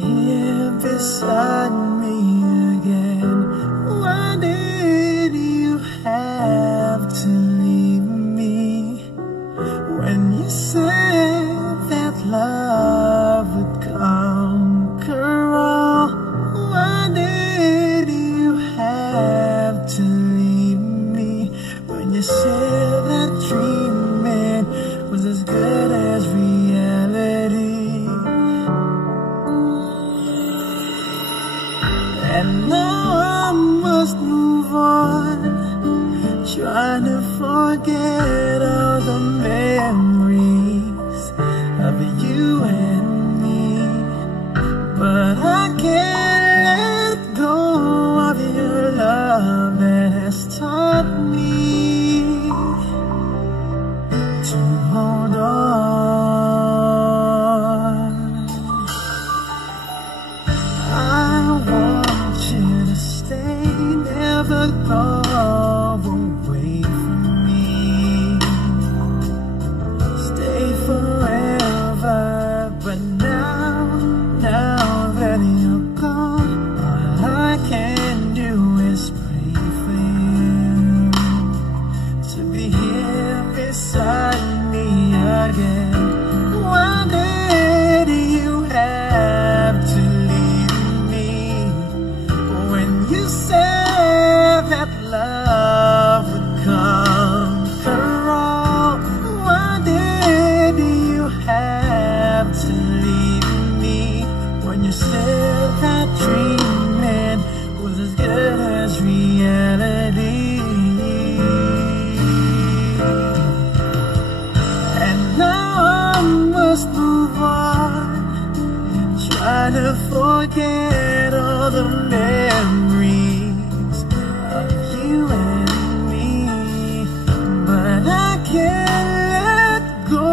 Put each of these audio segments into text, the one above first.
here beside me again. Why did you have to leave me when you said that love would conquer all? Why did you have to leave me when you said that dreaming was as good as reality? And now I must move on, trying to forget all the memories of you and me. But I can't let go of your love that has taught me to hold on. I want you to stay, never go away from me. Stay forever, but now that you're gone, all I can do is pray for you to be here beside me again. Why did you have to leave me when you said that love would conquer all? Why did you have to leave me when you said that dreaming was as good as reality? And now I must move on, trying to forget all the memories of you and me. But I can't let go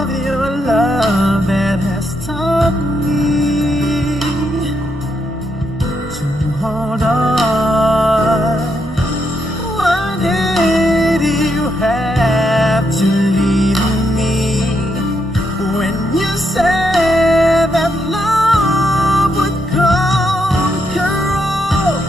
of your love that has taught me to hold on. Why did you have to leave me when you said that love would conquer all?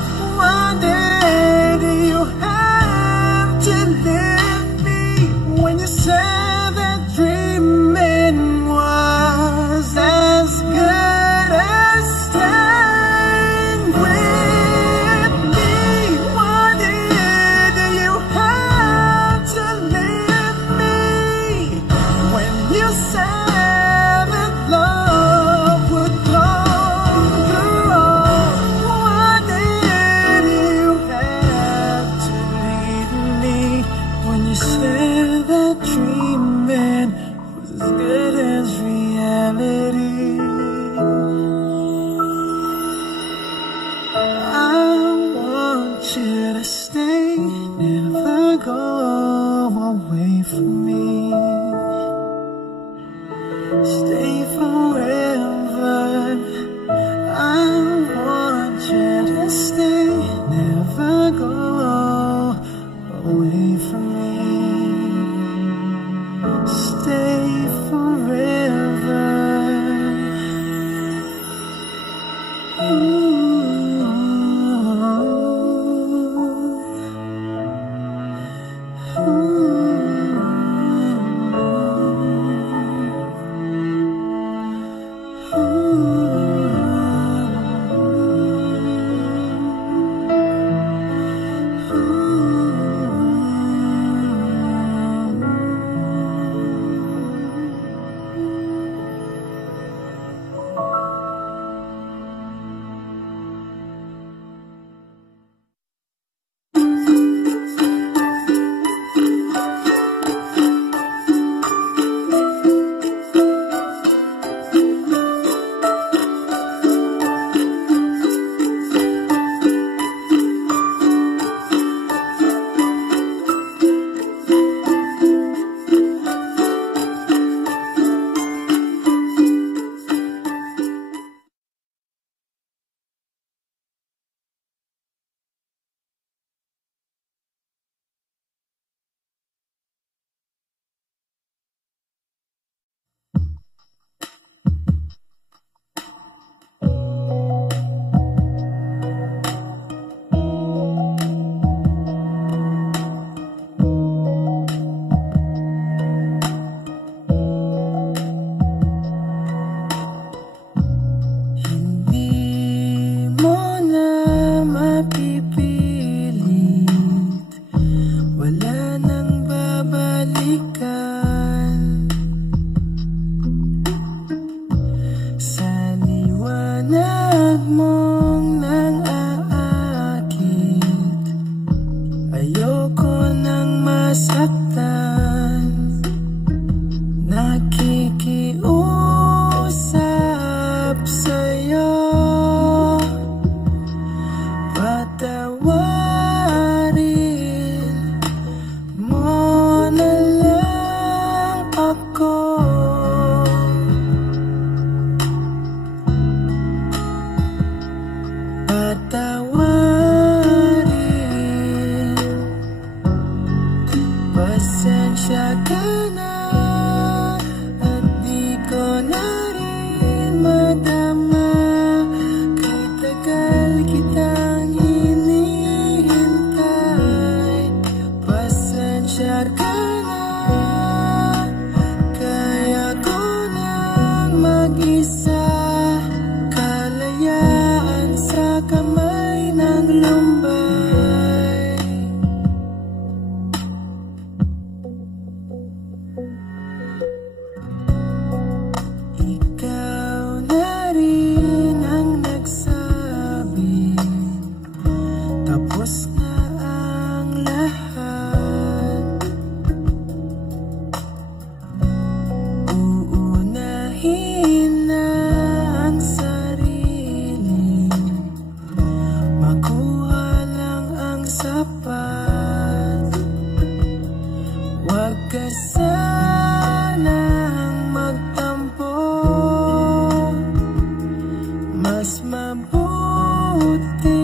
Mas mabuti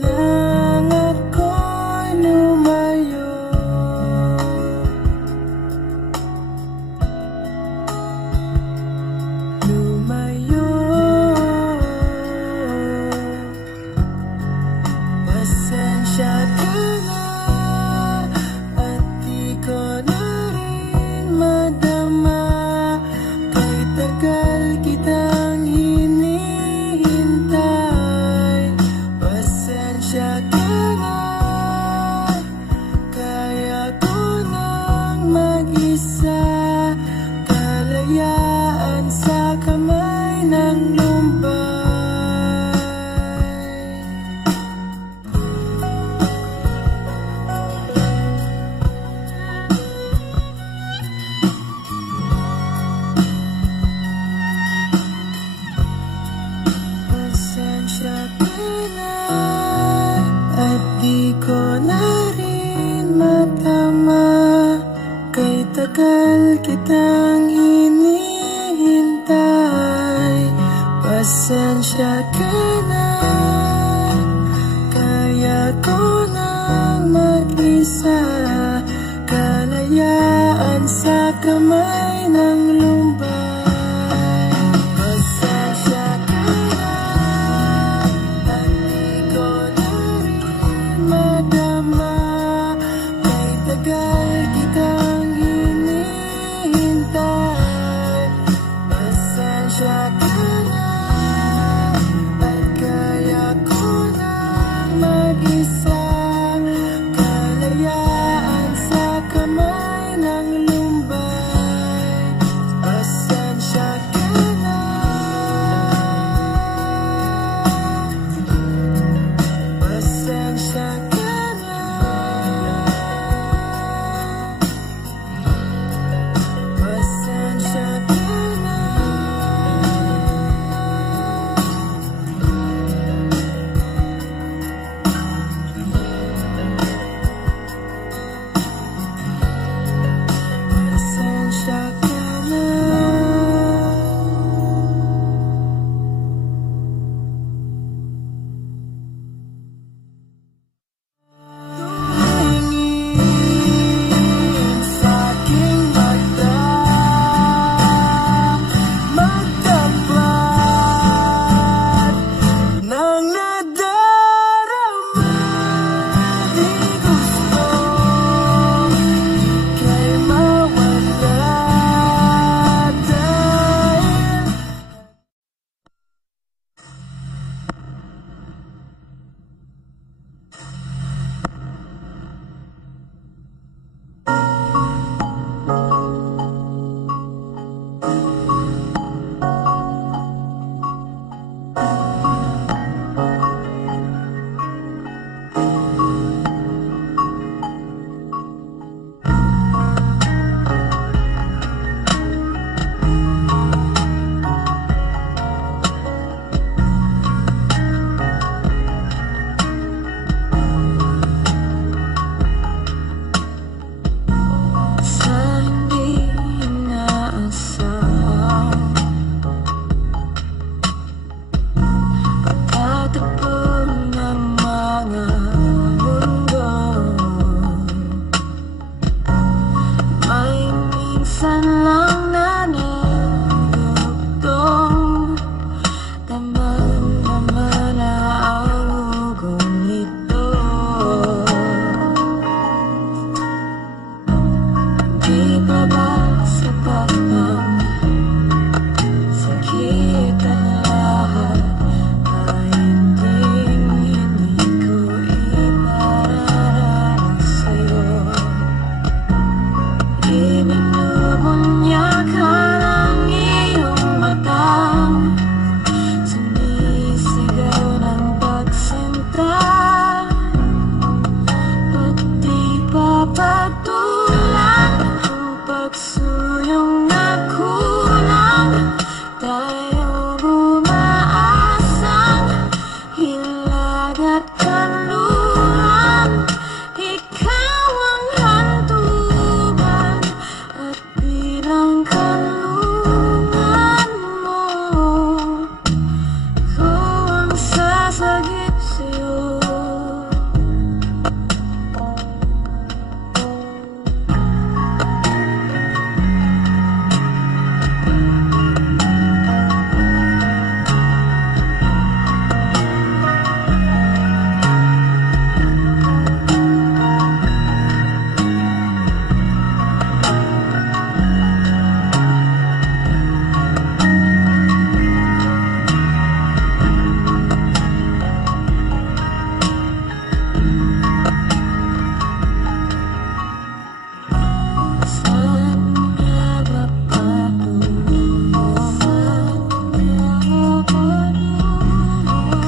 nang ako'y lumayo. Lumayo. Pasensya ka na at di ko na rin madama. Kay tagal kitang hinihintay. Pasensya ka na, kaya ko nang mag-isa. Kalayaan sa kamay ng lumbay. Pasensya ka na at di ko na rin matama. Kay tagal kitang hinihintay. Pasensya ka na, kaya ko nang mag-isa. Kalayaan sa kamay ng lumbay. Pasensya ka na at di ko na rin madama. Kay tagal kitang hinihintay. Pasensya ka na at kaya ko nang mag-isa. Kalayaan sa kamay ng lumbay. Pasensya ka na. Pasensya ka na. Pasensya ka na.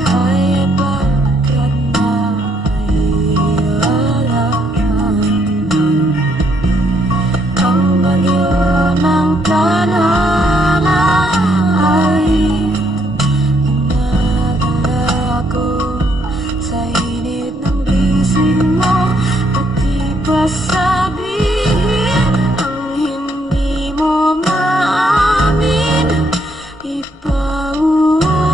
Kaya bagkat nailalang ang bagyo ng tadhana ay dinadala ko sa init ng bisig mo. Pati ba sabihin ang hindi mo maamin? Ipauwi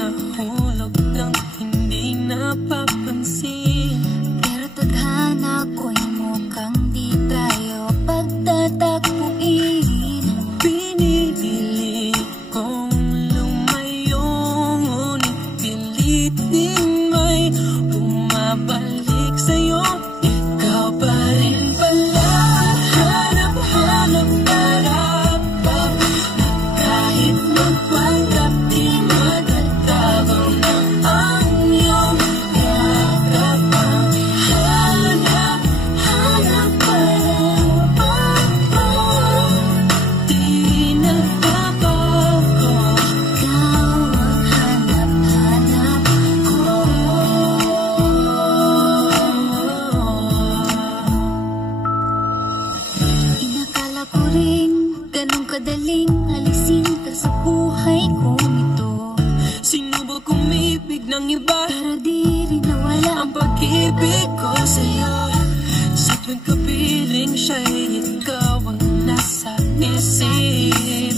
nahulog lang hindi napapansin. Pero tadhana ko'y mukhang di tayo pagtatagpuin. Pinili kong lumayo, ngunit pilitin may bumabalik sa'yo. Ikaw pa rin pala, hanap-hanap para kahit magpanggap di magtatago na ang iyong yakap. Hanap-hanap para di nagbabago. Ikaw ang hanap-hanap ko. Inakala ko rin ganun kadaling alisin ka sa buhay kong ito. Sinubok umibig ng iba, Pero di rin nawala ang pag-ibig ko sa'yo. Sa tuwing kapiling siya'y ikaw ang nasa isip.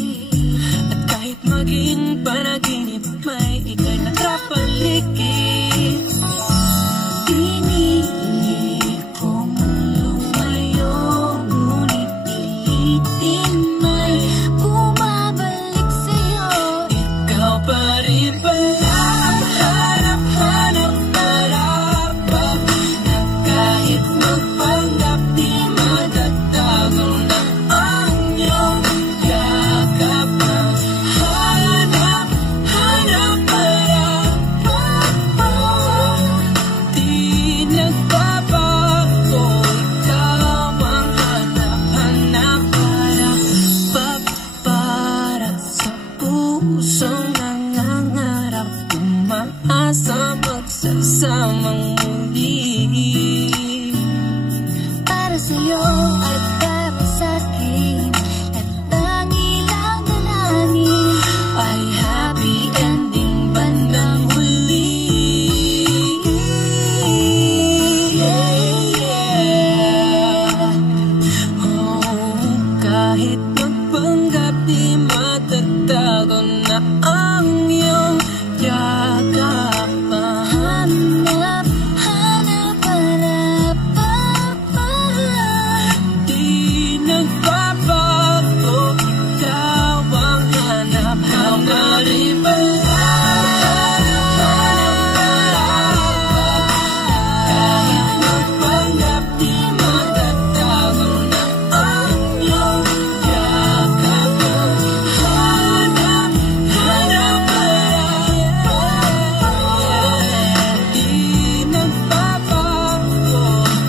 At kahit maging panaginip, may ika'y nakapaligid. Pinili kong lumayo, ngunit pilitin may bumabalik sa'yo. Ikaw pa rin pala, hanap-hanap para na kahit magpanggap di magtatago na ang iyong yakap. Hanap-hanap para di nagbabago. Ikaw ang hanap-hanap para sa pusong nangangarap, umaasa magsasamang muli. Para sa'yo at para sa'kin, at tangilang dalangin Ay happy ending bandang huli. Oh, kahit magpanggap di matatago na ang iyong yakap. hanap-hanap Di nagbabago, ikaw ang hanap-hanap rin pala. Kahit magpanggap di magtatago na ang iyong yakap. Hanap-hanap di nagbabago.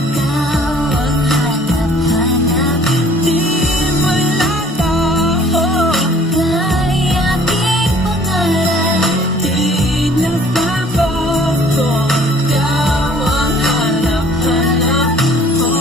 Ikaw ang hanap-hanap Di malalaho, kay aking pangarap. di nagbabago. Ikaw ang hanap-hanap ko.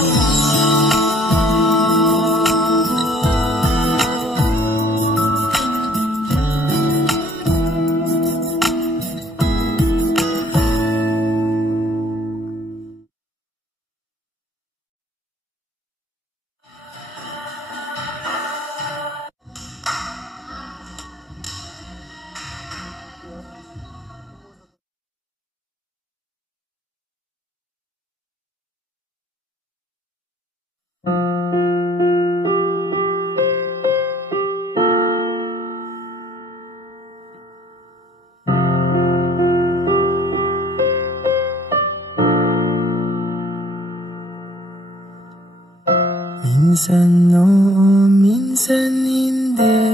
Minsan oo, minsan hindi.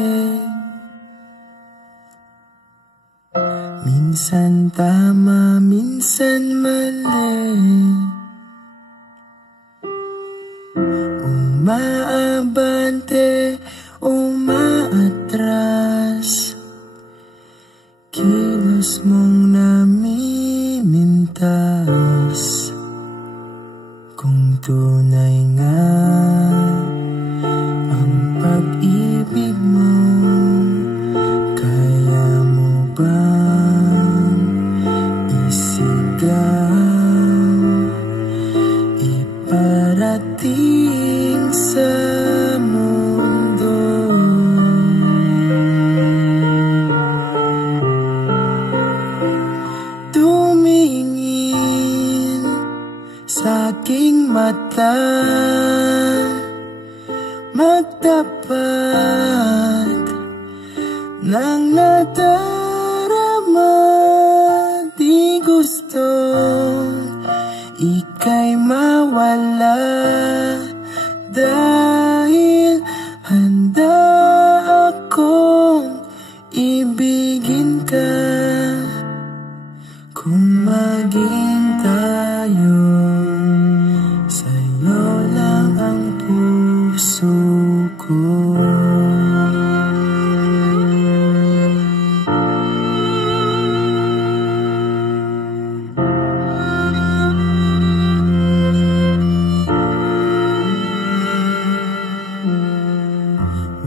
Minsan tama, minsan mali. Umaabante, umaatras. Kilos mong namimintas. Kung tunay nga ang pag-ibig mo, kaya mo bang isigaw, iparating sa mundo? aking mata, magtapat ng nadarama. Di gusto ika'y mawala, dahil handa akong ibigin ka. Kung maging tayo, sa'yo lang ang puso ko.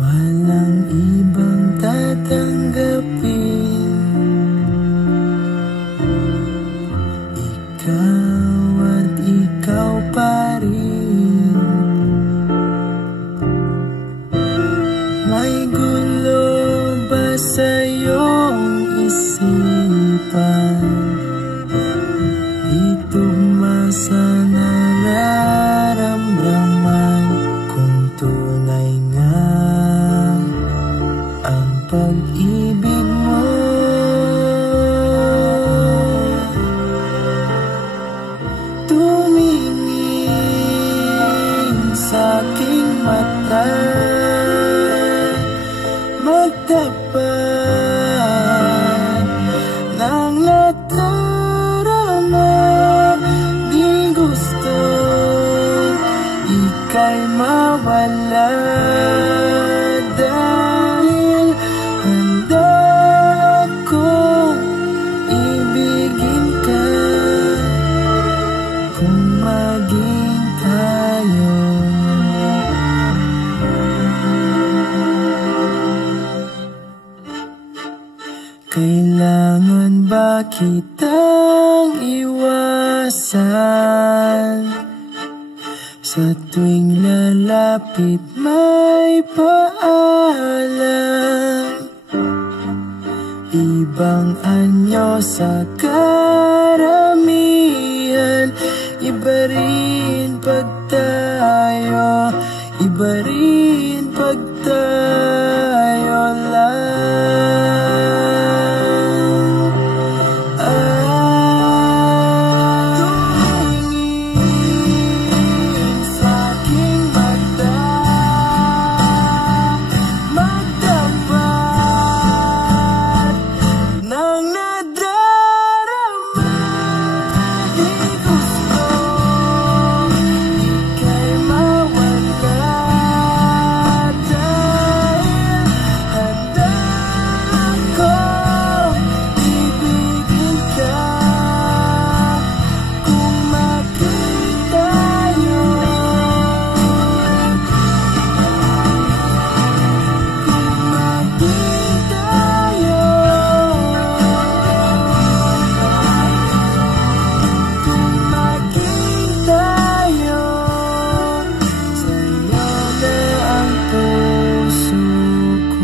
Walang ibang tatanggapin, ikaw at ikaw pa rin. May gulo ba sa'yong isipan? Di tugma sa nararamdaman. Kung tunay nga ang pag-ibig mo, tumingin sa'king mata, magtapat ng nadarama. Di gusto ika'y mawala, dahil handa akong ibigin ka. Kung maging tayo, kailangan ba kitang iwasan? Sa tuwing lalapit may paalam, ibang anyo sa karamihan. Iba rin pag tayo, iba rin pag tayo lang. Tumingin sa'king mata, magtapat ng nadarama. Di gusto ika'y mawala, dahil handa akong ibigin ka. Kung maging tayo, kung maging tayo, kung maging tayo, sa'yo na ang puso ko.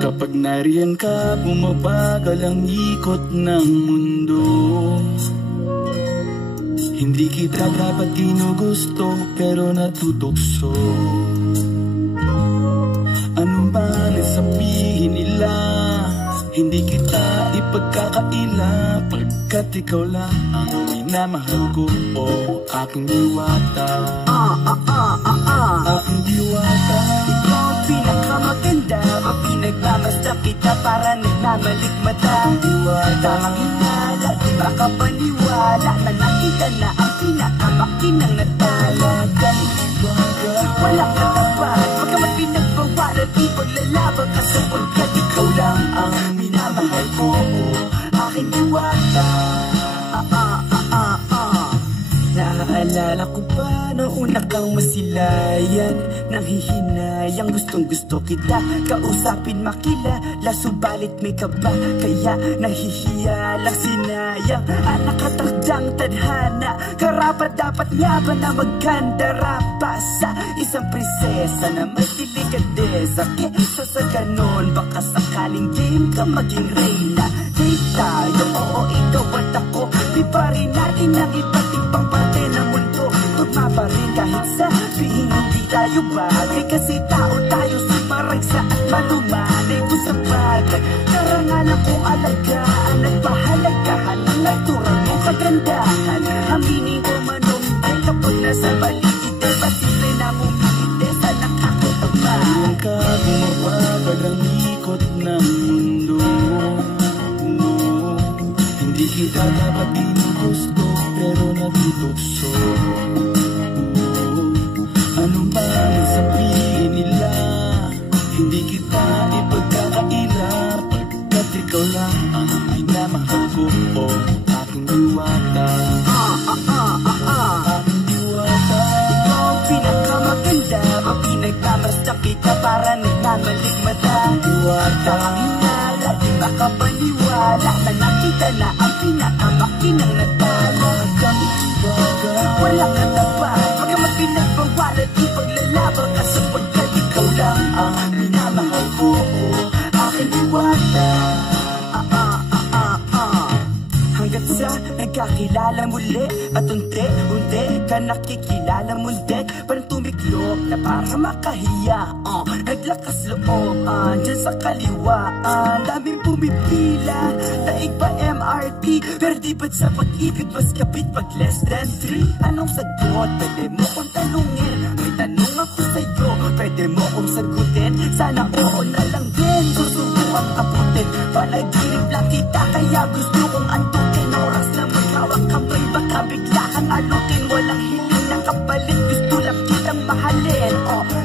Kapag nariyan ka, bumabagal ang ikot ng mundo. Hindi kita dapat ginugusto, pero natutokso. Ano man ang sabihin nila, hindi kita ipagkakaila, pagkat ikaw lang ang minamahal ko, oh, aking diwata. Aking diwata. Ikaw ang pinakamaganda, ang pinagmamasdan kita para nagmamalikmata. Diwata ang hinala, di makapaniwala na nakita na ang pinakamakinang natalagang diwata. Walang katapat, pagkamat pinagbawalan, di paglalaban ka sapagkat ikaw lang ang minamahal ko, aking diwata. Naaalala ko pa noong una kang masilayan, nanghihinayang gustong gusto kita kausapin makilala, subalit may kaba kaya nahihiya lang sinayang. Anak katakdang tadhana, karapat dapat nga ba na magkandara pa sa isang prinsesa na may delikadesa? Kesa sa ganon baka sakaling game ka maging reyna. Date tayo, oo ikaw at ako, di pa rin natin ang iba't ibang parte ng mundo. Tugma pa rin kahit sabihin hindi tayo bagay, kasi tao tayo sumaragsa at malumanay ko sa bagay. Karangalan kong alagaan at pahalagahan ang natural mong kagandahan. Aminin ko man o hindi kapag nasa paligid ay pasimple na bumibite sa nakakatama. Ilang ka bumabagal ang ikot ng mundo, hindi kita dapat ginugusto pero nagtutukso. Ano ba ang sabihin nila, hindi kita ipagkakaila, pagkat ikaw lang ang minamahal ko, oh, aking diwata. Aking diwata. Ikaw ang pinakamaganda, ang pinagmamasdan kita para nagmamalikmata. Diwata ang hinala, di makapaniwala na nakita na ang pinakamakinang natalagang diwata. Walang katapat, pagkamat pinagbawalan, di paglalaban ka sapagkat ikaw lang ang minamahal ko, aking diwata. Hanggat sa nagkakilala muli at unti-unti ka nakikilala muntik, parang tumiklop na para makahiya. Naglakas loob dyan sa kaliwaan, daming pumipila, daig pa MRT, pero di ba't sa pag-ibig mas kapit pag less than 3? Anong sagot? Pwede mo kong tanungin, may tanong ako sa'yo, pwede mo kong sagutin, sana oo na lang din, susubukan abutin. Panaginip lang kita kaya gusto kong antukin, oras na magkawak kamay baka bigla kang alutin. Walang hiling ng kapalit, gusto lang kitang mahalin.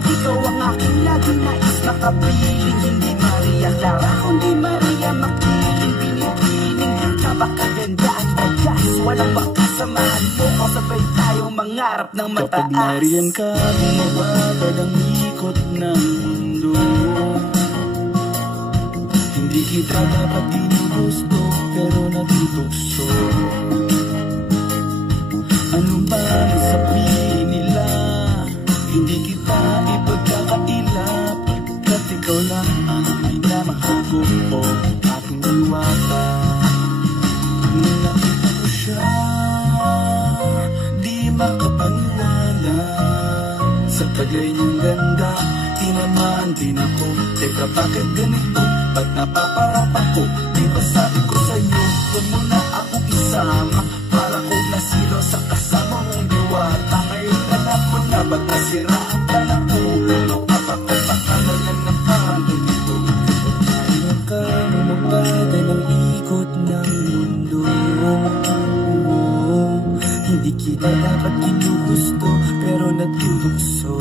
Ikaw ang aking laging nais makapiling, hindi Maria Clara kundi Maria Makiling. Binibining napakaganda at wagas, walang makasamahan mo ko, sabay tayong mangarap ng mataas. Kapag nariyan ka, bumabagal ang ikot ng mundo, hindi kita dapat ginugusto pero nagtutukso. Ano ba ang sabihin nila, hindi kita ipagkakaila, pagkat ikaw lang ang minamahal ko, oh, aking diwata. Nung nakita ko siya, di makapaniwala sa tagay niyang ganda, tinamaan din ako. Teka bakit ganito, ba't napaparap ako? Di ba sabi ko sa'yo, huwag mo na ako isama, para ko nasiro sa kasama mong diwata. Ngayon alam mo na ba't nasiraan ka na ulo, kapag sa kanalan ng pangalaman ko. Ayaw ka mabagal ng ikot ng mundo, hindi kita dapat ginugusto pero nagtutukso.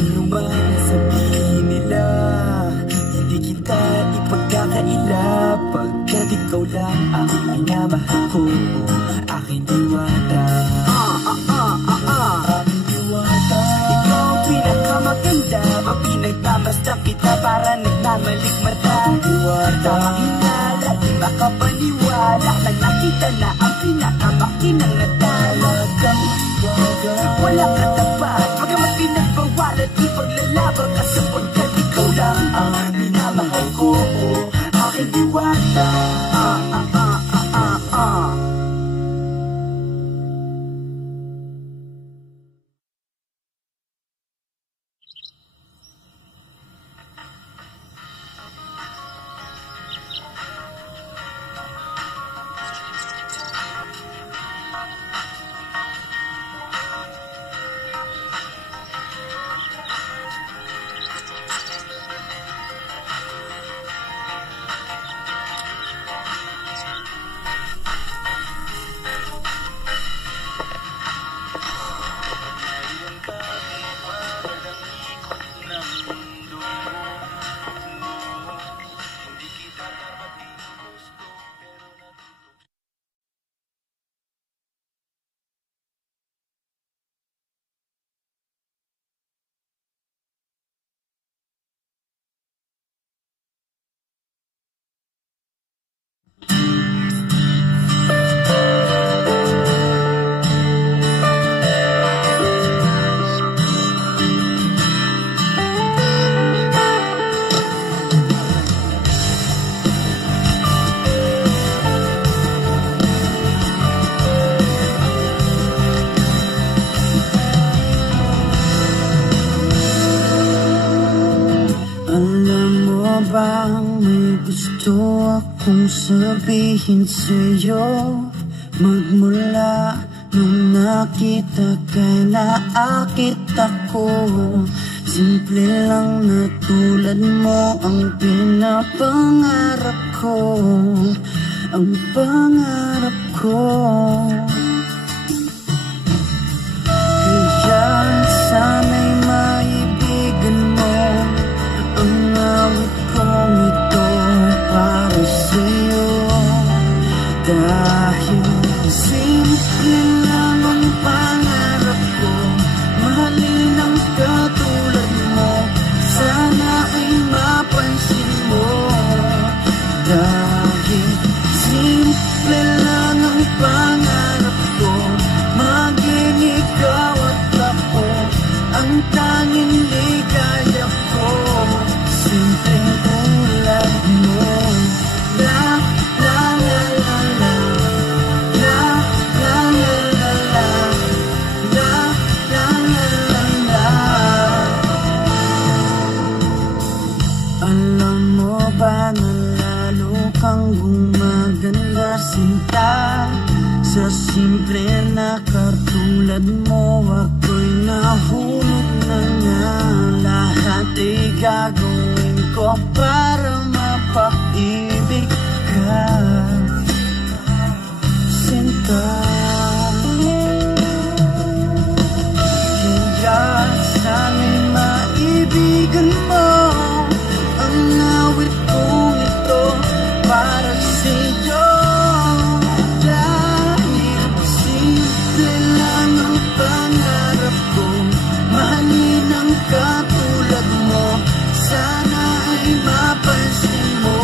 Ano man sabihin nila, hindi kita ipagkakaila, pagkat ikaw lang ang minamahal ko, aking diwata. Aking diwata. Ikaw ang pinakamaganda, ang pinagmamasdan kita para nagmamalikmata. Diwata ang hinala, di makapaniwala na nakita na ang pinakamakinang natalagang diwata. Walang katapat, pagkamat pinagbawalan, di paglalaban ka sapagkat ikaw lang ang minamahal ko, aking diwata. Alam mo bang may gusto akong sabihin sa'yo? Magmula nung nakita ka, naakit ako. Simple lang na tulad mo ang pinapangarap ko, ang pangarap ko. Kaya sana'y maibigan mo ang awit kong ito para sa'yo. Dahil simple lang ang pangarap ko, mahalin ang katulad mo, sana ay mapansin mo. Dahil simple lang ang pangarap ko, maging ikaw at ako ang tanging ligaya ko. Simpleng tulad mo. La la la la la, la la la la la, la la la la la. Alam mo ba na lalo kang gumaganda, sinta? Sa simple na katulad mo, ako'y nahulog na nga. Lahat ay gagawin ko para mapaibig ka, sinta. Kaya sana'y maibigan mo ang awit kong ito para sa'yo. Pangarap ko, mahalin ang katulad mo, sana ay mapansin mo.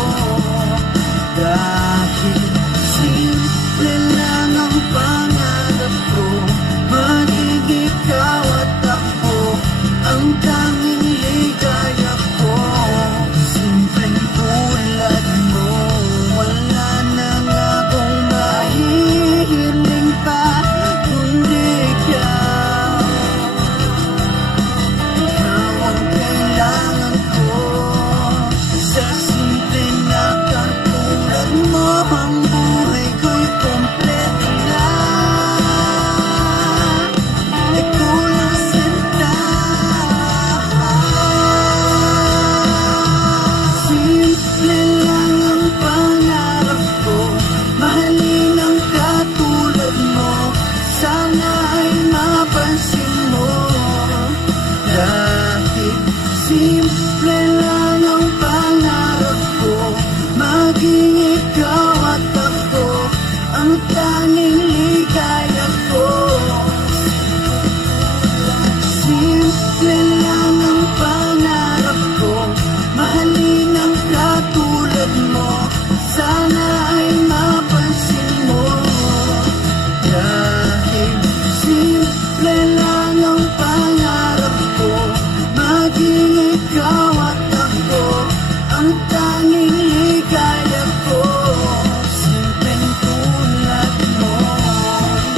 Dahil simple lang ang pangarap ko, maging ikaw at ako ang tanging ligaya ko. Simpleng tulad mo, wala na nga akong mahihiling pa, kundi ang buhay ko'y kompleto na. Ikaw lang sinta. Simple lang ang pangarap ko, mahalin ang katulad mo, sana ay mapansin mo. Dahil simple lang ang pangarap ko, maging ikaw at ako ang tanging ligaya ko. Simple lang ang pangarap ko, mahalin ang katulad mo, sana ay mapansin mo. Dahil simple lang ang pangarap ko, maging ikaw at ako ang tanging ligaya ko. Simpleng tulad mo.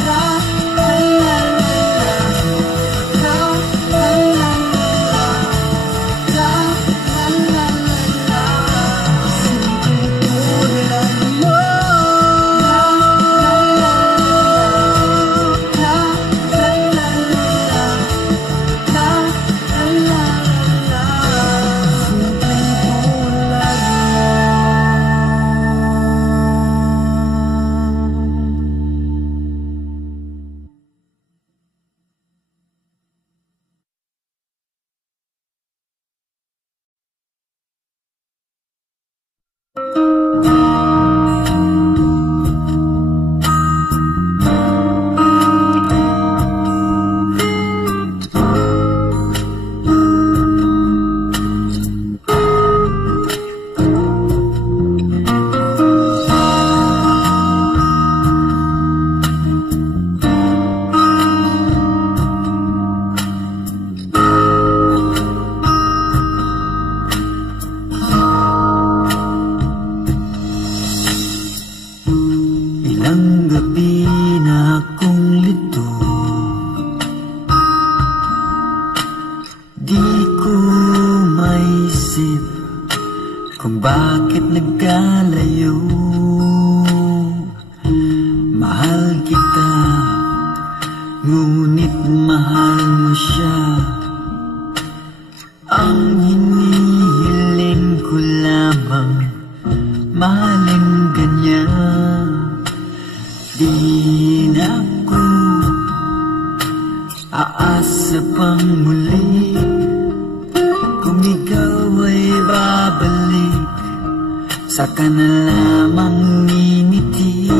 La la la la, la la la la, la la la la. Simpleng tulad mo. La la la la, la la la la, la la la la. Simpleng tulad mo. Ilang gabi na akong lito, di ko maisip kung bakit nagkalayo. Mahal kita, ngunit mahal mo siya. Ang hinihiling ko lamang mahalin kanya. Di na ako aasa pang muli kung ikaw ay babalik, saka na lamang ngingiti.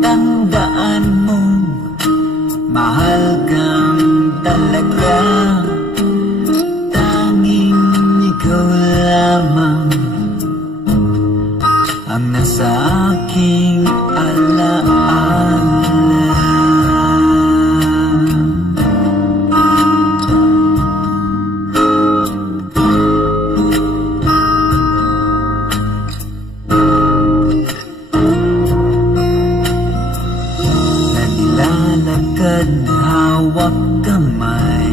Tandaan mo, mahal kang talaga, tanging ikaw lamang ang nasa aking alaala. Naglalakad hawak kamay,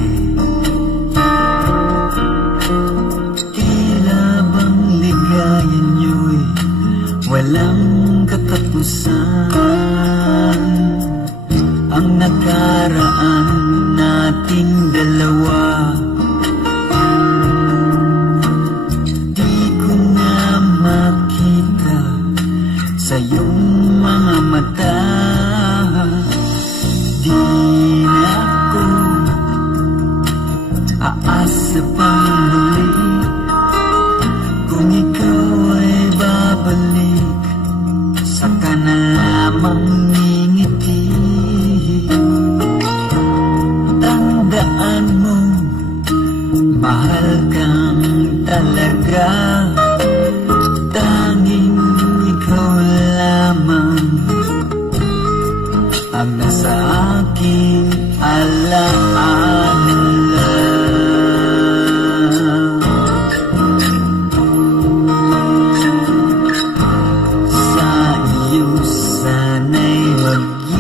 tila bang ligaya niyo'y walang katapusan. Ang nakaraan nating dalawa, di ko na makita sa iyong mga mata. Di na ako aasa pang muli kung ikaw ay babalik, saka na lamang ngingiti. Tandaan mo, mahal kang talaga, tanging ikaw lamang ang nasa aking alaala. Sa iyo sana'y maghihintay,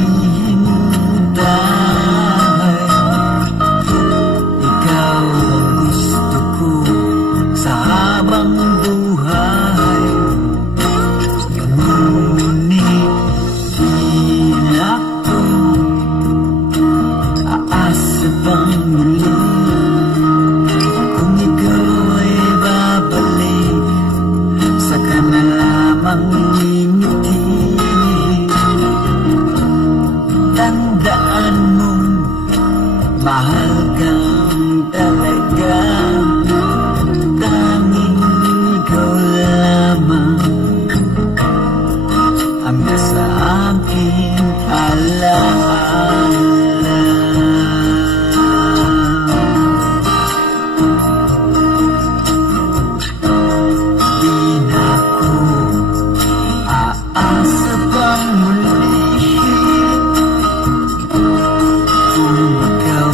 ikaw ang gusto ko sa habang buhay. Ngunit di na ako aasa pang muli kung ikaw ay babalik, saka na lamang ngingiti. Tandaan mo, mahal kang talaga, tanging ikaw lamang ang nasa aking alaala. Di na ako aasa pang muli kung ikaw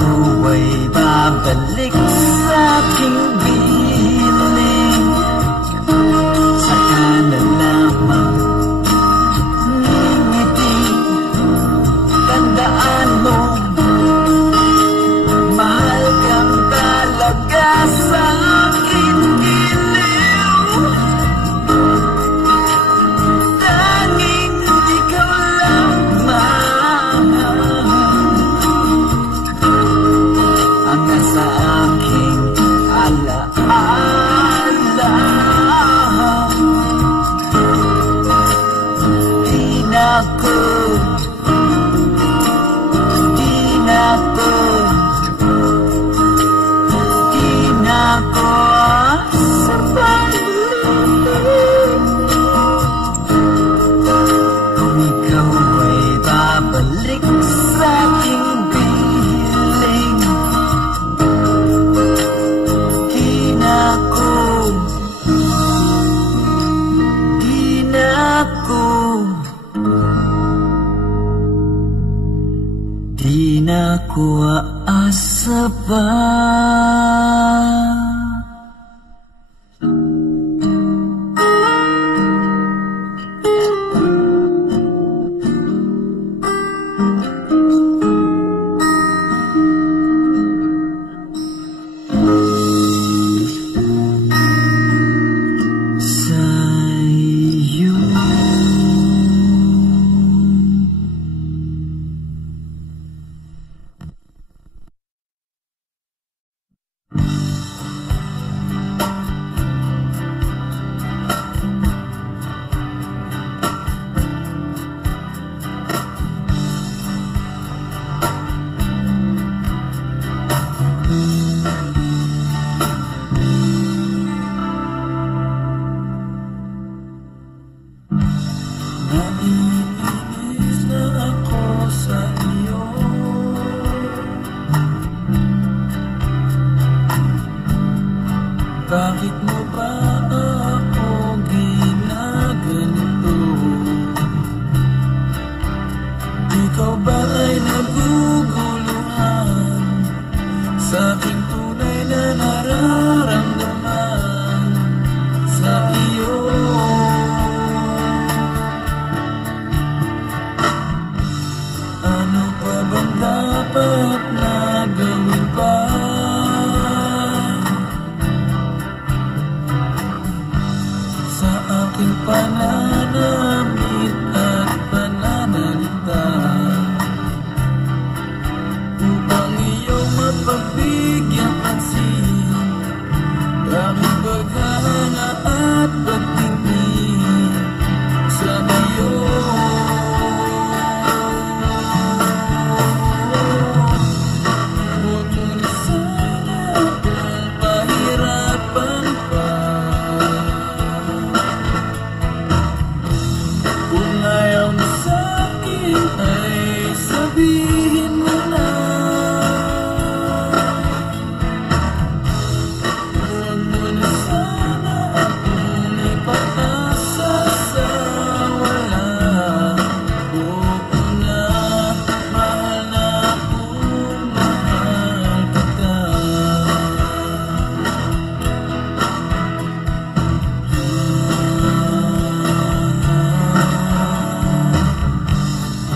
ay babalik sa aking piling, saka na lamang ngingiti. Tandaan mo, mahal kang talaga sa aking giliw, tanging ikaw lamang ang nasa aking alaala. Di na ako aasa pang muli kung ikaw ay babalik sa aking piling. Di na ako aasa pa. Bakit mo ba ako ginaganito? Ikaw ba ay naguguluhan sa aking tunay na nararamdaman sa iyo? Ano pa bang dapat na gawin pa sa aking pananamit at pananalita upang iyong mapagbigyan pansin, aking paghanga at pagtingin sa iyo? Huwag mo na sana akong pahirapan pa. Kung ayaw mo sa'kin ay sabihin mo na. Huwag mo na sana akong ipag-asa sa wala. Oo na, mahal na akong mahal kita.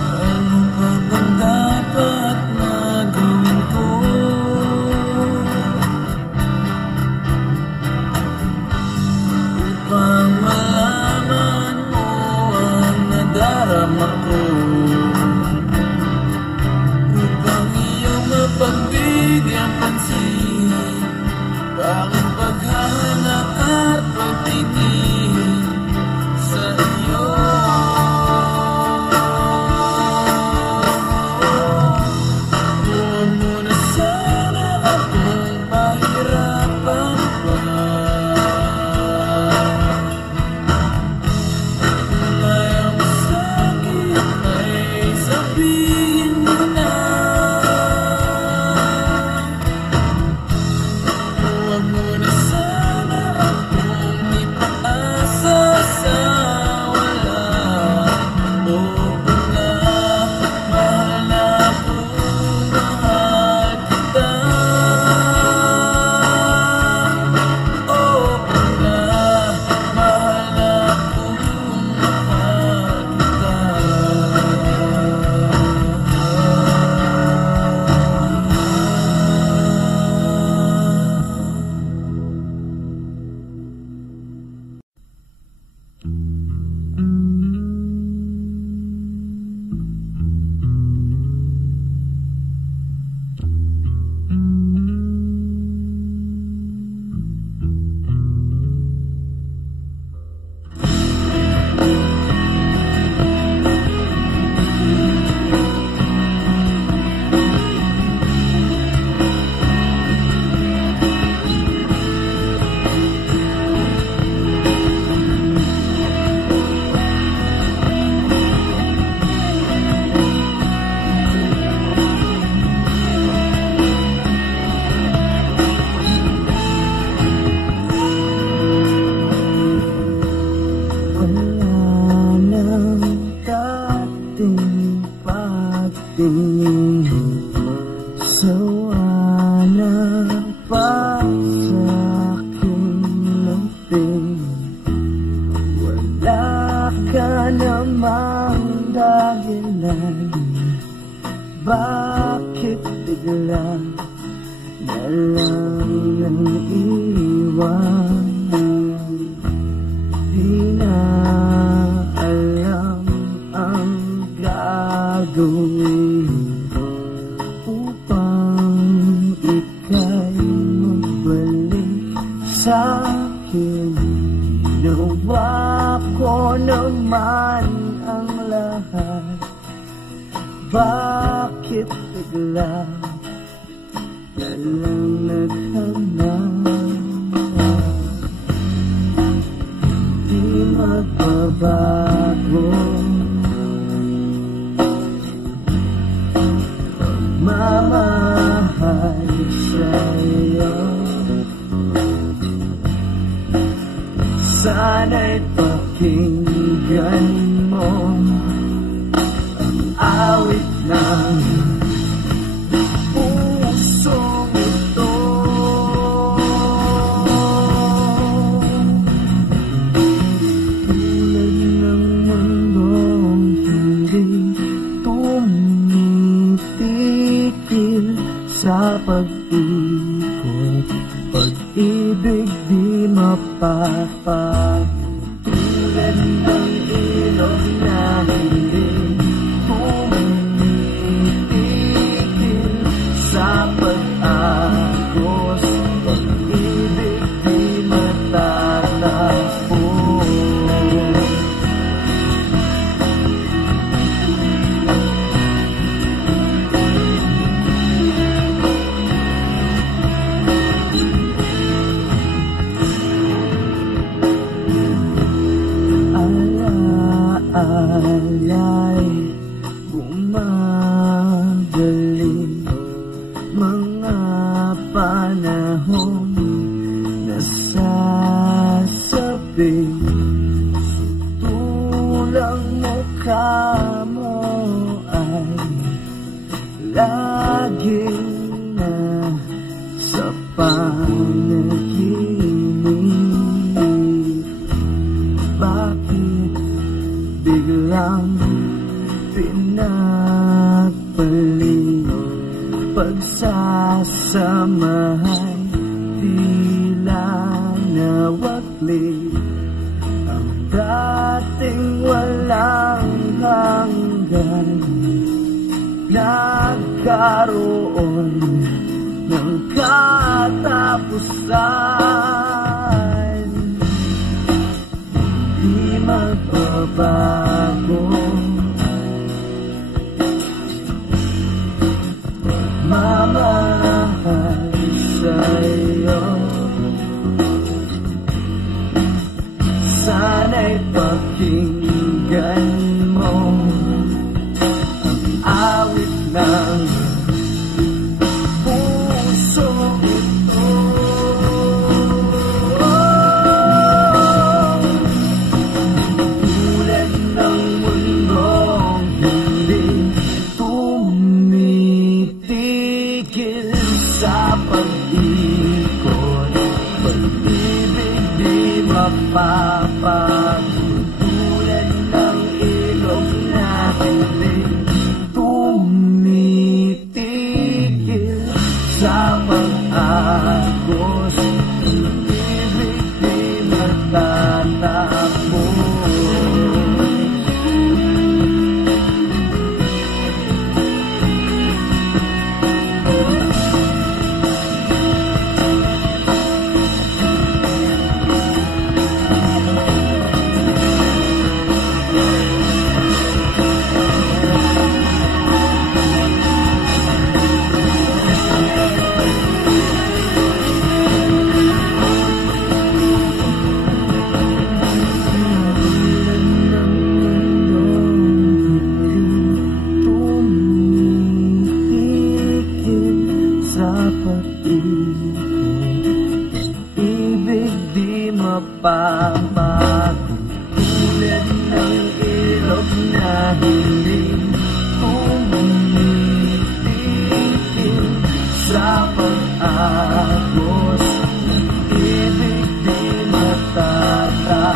Ano pa bang dapat na gawin ko upang malaman mo ang nadarama ko, upang iyong mapagbigyan pansin, aking paghanga at pagtingin sa iyo? Huwag mo na sana akong pahirapan pa. Kung ayaw mo sa'kin ay sabihin mo na. Huwag mo na sana akong ipag-asa sa wala. Oo na, mahal na akong mahal kita. Oo na, mahal na akong mahal kita. Wala nang dating pagtingin, sawa na pa sa aking lamping. Wala ka namang dahilan, bakit bigla na lang nang iwan? Di na alam ang gagawin upang ika'y magbalik sa'kin. Ginawa ko naman ang lahat, bakit bigla na lang naghanap? Di magbabago pagmamahal sa'yo. Sana'y pakinggan mo ang awit ng pusong ito. Tulad ng mundong hindi tumitigil sa pag-ikot, pag-ibig di mapapagod. Tulad ng ilog na hindi tumitigil sa pag-agos, pag-ibig di matatapos. Alay bumagaling, mga panahon nasasabi, tulang mukha mo ay laging na sa panaginip. Bakit biglang pinagpalit, pagsasamahan tila nawaglit, ang dating walang hanggan nagkaroon ng katapusan. Di magbabago, mamahal sa'yo. Sana'y pakinggan mo ang awit ng puso ito. Tulad ng mundong hindi tumitigil sa pag-ikot, pag-ibig di mapapagod. Tulad ng ilog na hindi tumitigil sa pag-agos, pag-ibig di matatapos. Ibig di mapapagod, tulad ng ilog na hindi tumitigil sa pag-agos, ibig di matatapos.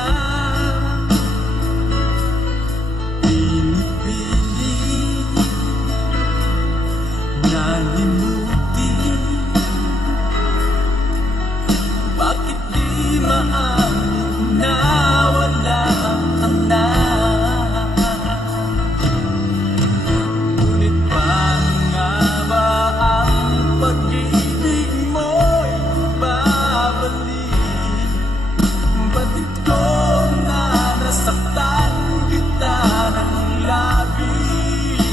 na pinipilit na limutin. Bakit di maamin na wala ang na? Ngunit paano nga ba ang pag-ibig mo'y babalik? Batid ko na nasaktan kita ng labis,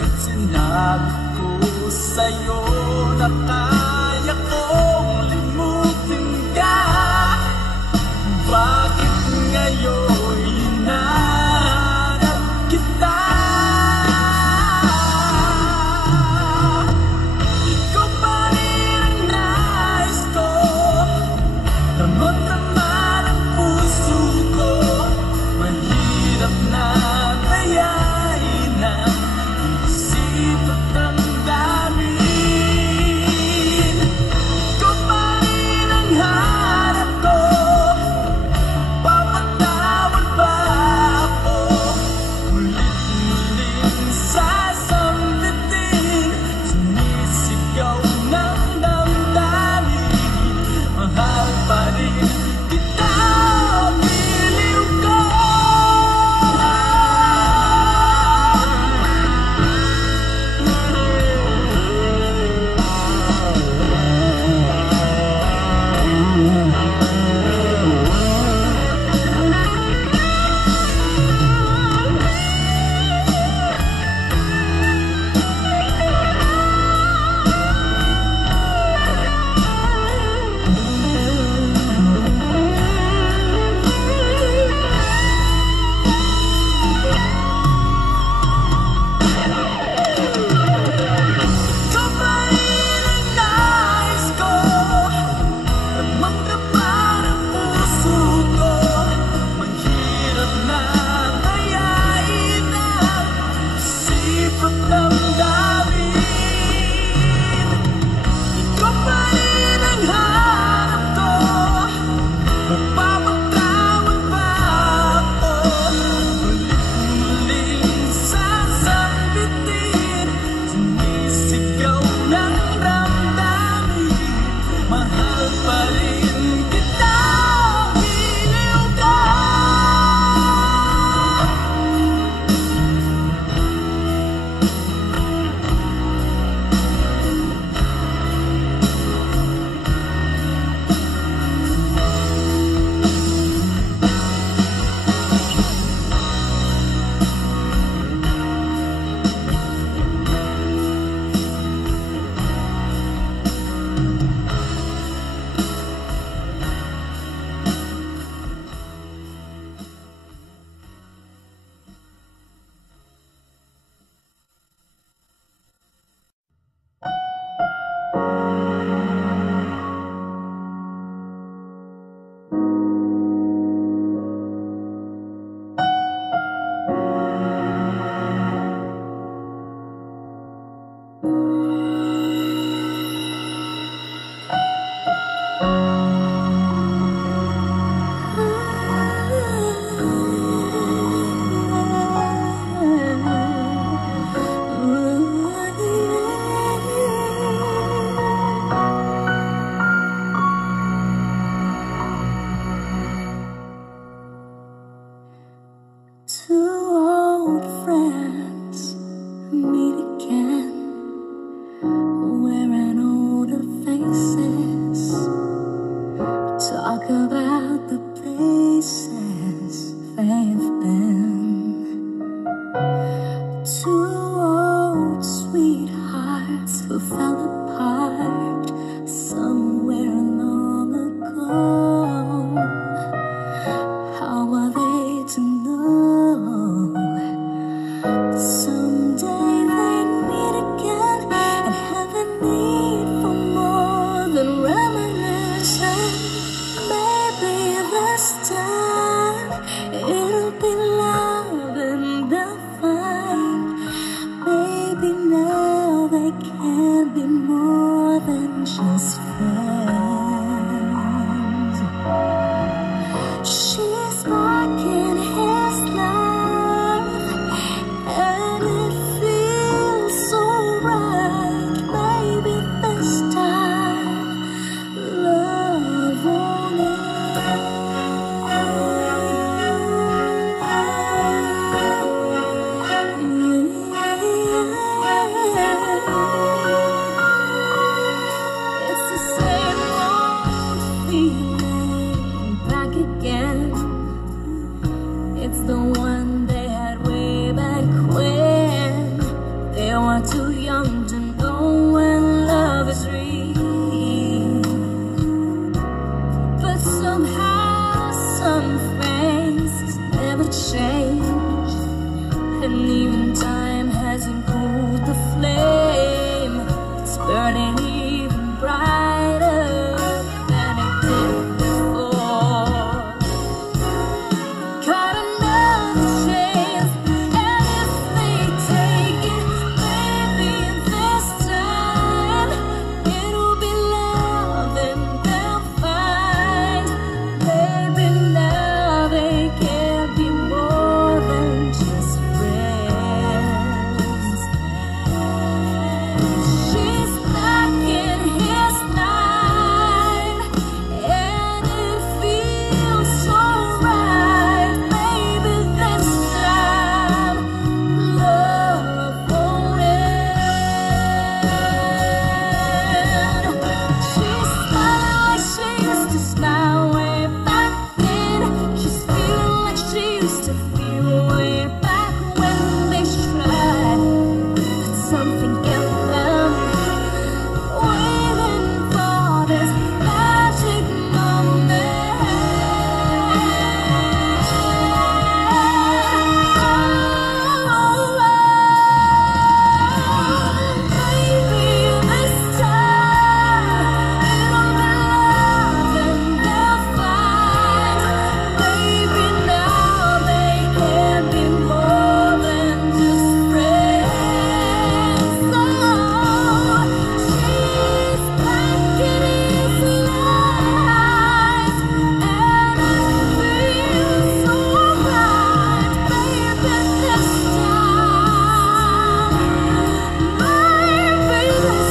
at sinabi ko sa'yo na kaya kong limutin ka. Bakit ngayon hinahanap kita? Ikaw pa rin ang nais ko, damang-dama ng puso ko. Mahirap na dayain ang isip at damdamin. Ikaw pa rin ang hanap ko, papatawad ba ako? Ulit-ulit sasambitin, sumisigaw ng damdamin. Mahal pa rin kita, biliw ko. Ikaw pa rin ang nais ko, damang-dama ng puso ko. Mahirap na dayain ang isip at damdamin. Ikaw pa rin ang hanap ko, mapapatawad ba ako? Ulit-ulit sasambitin, sumisigaw ng damdamin. Mahal pa rin kita, biliw ka. Two old friends meet again, wearing older faces, talk about the places they've been. Two old sweethearts who fell apart somewhere long ago. How are they to know? Someday they'd meet again and have a need for more than reminiscing. Maybe this time it'll be love and they'll find. Maybe now they can be more than just friends. and even time hasn't cooled the flame. It's burning even brighter than it did before. Got another chance, and if they take it, maybe this time it'll be love and they'll find. Maybe now they can't be more than just friends. She's back in his line, and it feels so right. Maybe this time love won't end. She's smiling like she used to smile way back then. She's feeling like she used to feel way back when they tried. But something kept them waiting for this magic moment. Maybe this time it'll be love and they'll find. Maybe now they can be more than just friends. So she's back in his life, and it feels so right. Maybe this time, maybe this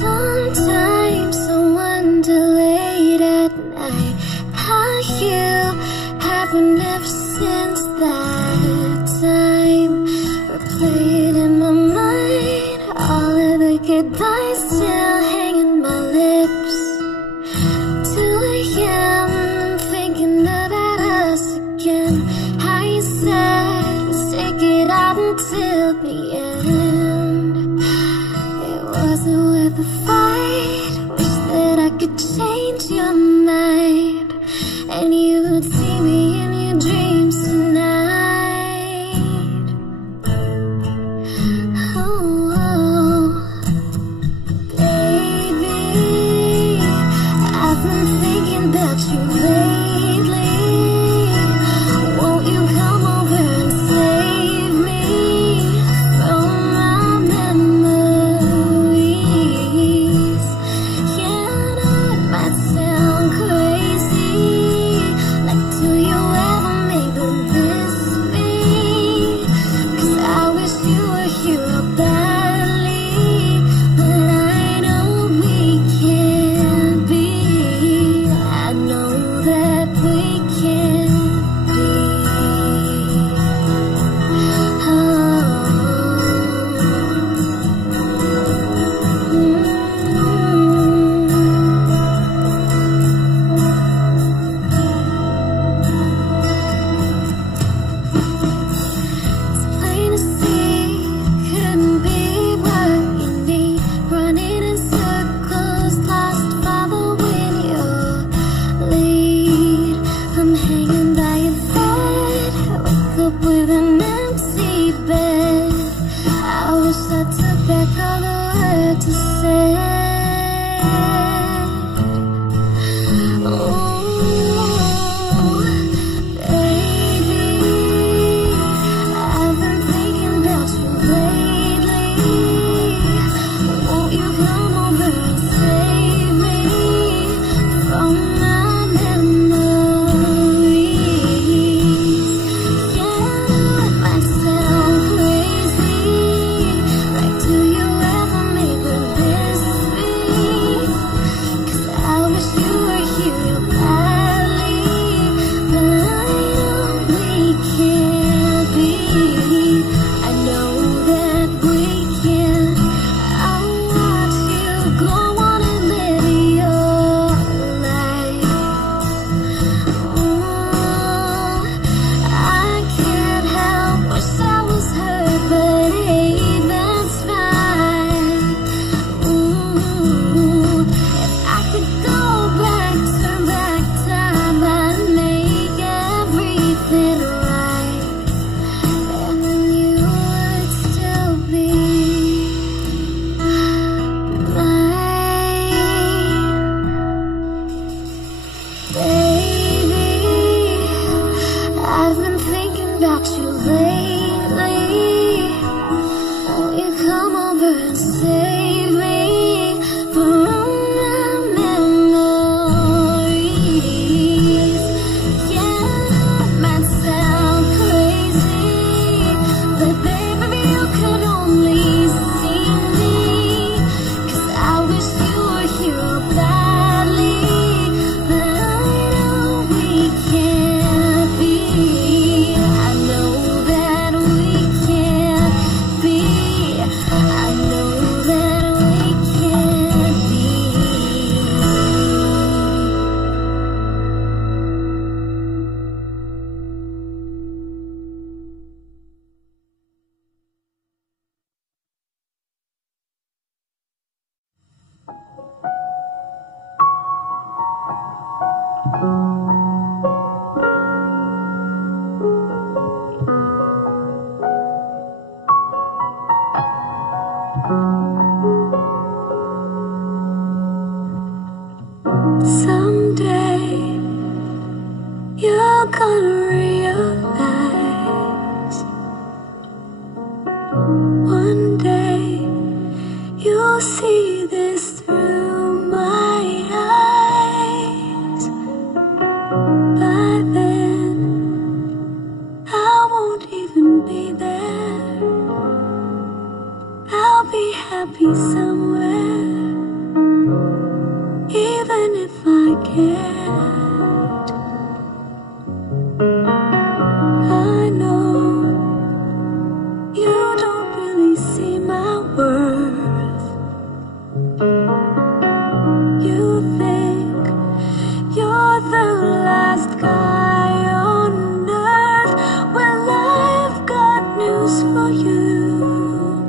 Sometimes I wonder late at night how you haven't ever since that time replayed in my mind. All of the goodbyes still hang in my lips. 2 a.m. thinking about us again. How you said stick it out until the end. It wasn't worth the fight. Wish that I could change your mind, and you would see me in your dreams tonight. Oh, baby, I've been thinking about you lately. Won't you come over and save me from my memories? Yeah. Someday you're gonna realize. One day you'll see this through my eyes. By then I won't even be there. I'll be happy somewhere, even if I can't. I know you don't really see my worth. You think you're the last guy on earth. Well, I've got news for you.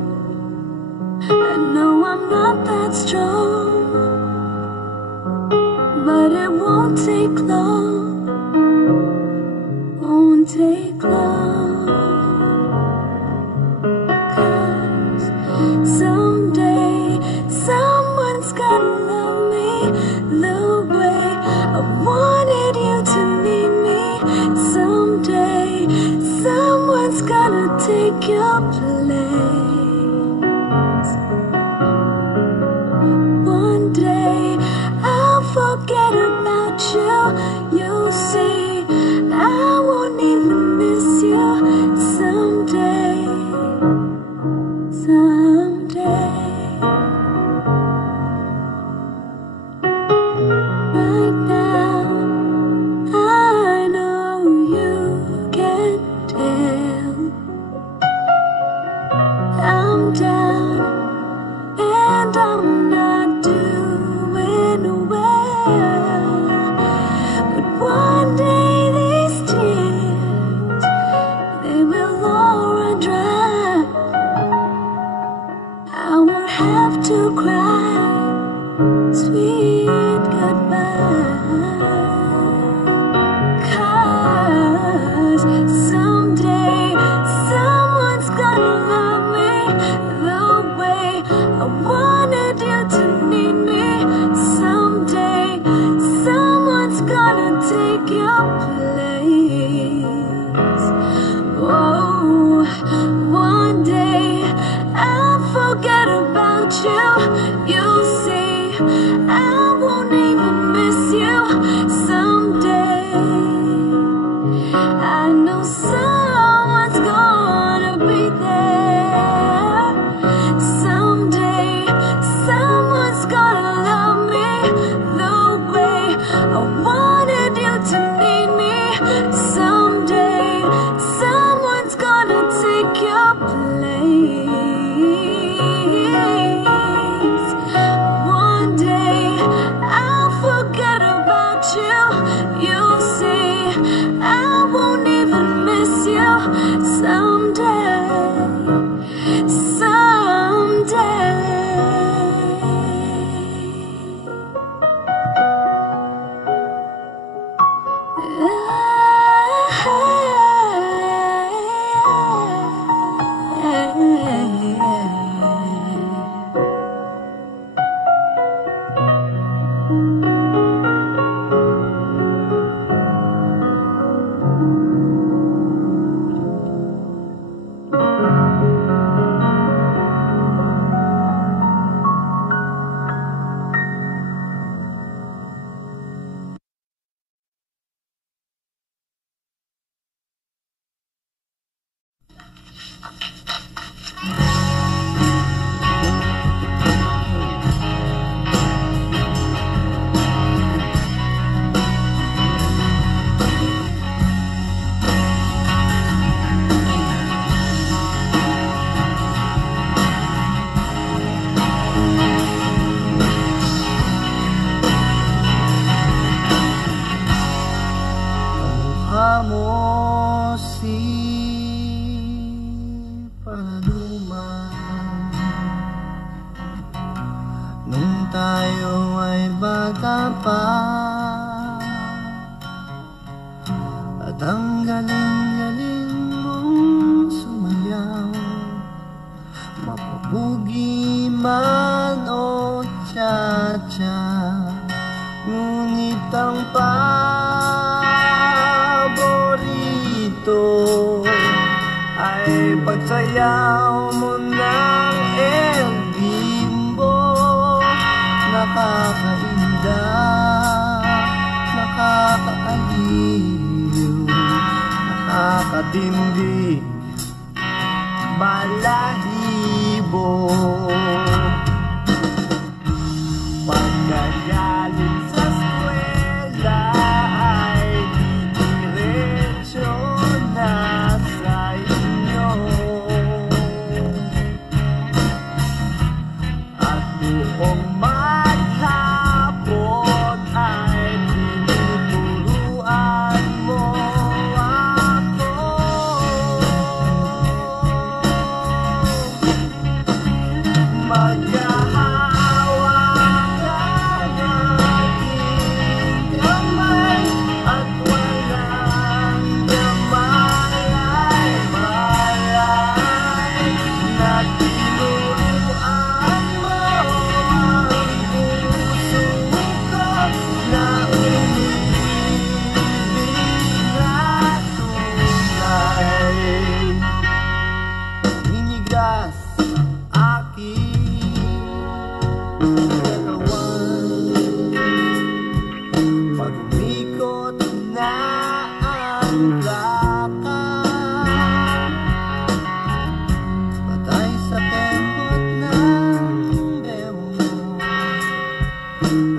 I know I'm not that strong, but it won't take long, won't take long. 'Cause someday someone's gonna love me the way I wanted you to need me. Someday someone's gonna take your place. One day I'll forget about you. You'll see I won't even miss you. Someday, someday. Right now I know you can't tell. I'm down and I'm not doing well. But one day these tears, they will all run dry. I won't have to cry sweet goodbye. 'Cause someday someone's gonna love me the way I wanted you to need me. Someday someone's gonna take your place. Oh, one day I'll forget about you. You'll see I won't even miss you. Someday I know someone's gonna be there. Someday someone's gonna love me the way I wanted you to need me. Someday someone's gonna take your place. One day I'll forget about you. You'll see I won't even miss you. Someday, someday. tayo ay bata pa, Ayaw mo ng El Bimbo, nakakainda, nakakaaliw, nakakatindi, balahibo. Pagkagaling sa eskwela ay didiretso na sa inyo, at buong maghapon ay tinuturuan mo ako. Maghahawak ang aking kamay at walang gamalay-malay na tinuruan mo ang puso ko na umibig na tunay. Inigas aking katawan, pag umikot na ang plaka, patay sa tembot ng bebo mo,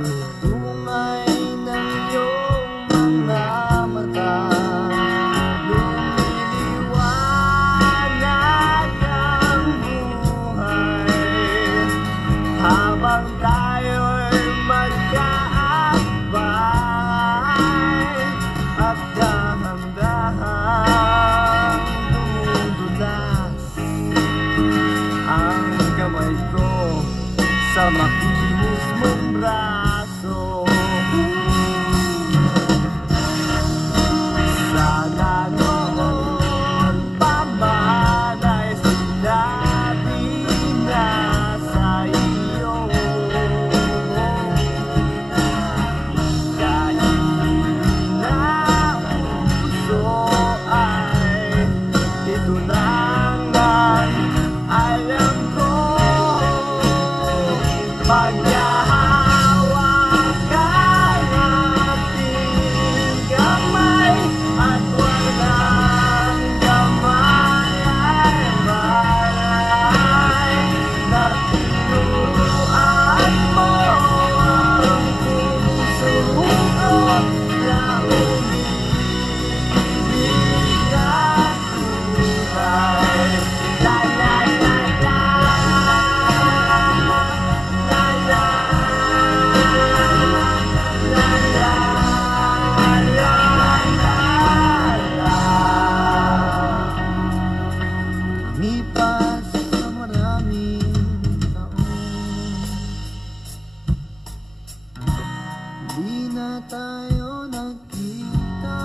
at tungay ng iyong mga mata, lumiliwanag ang buhay habang tayo'y magkaakbay, at dahan-dahang dumudulas ang kamay ko sa makinis mong braso. Sana noon pa man ay sinabi na sa iyo, kahit hindi na uso ay ito lang ang alam ko. Maghahawak ang aking kamay at walang gamalay-malay na tinuruan mo ang puso ko na umibig at tunay. La la la la, la la, la la, la la. Lumipas sa maraming taon, di na tayo nagkita.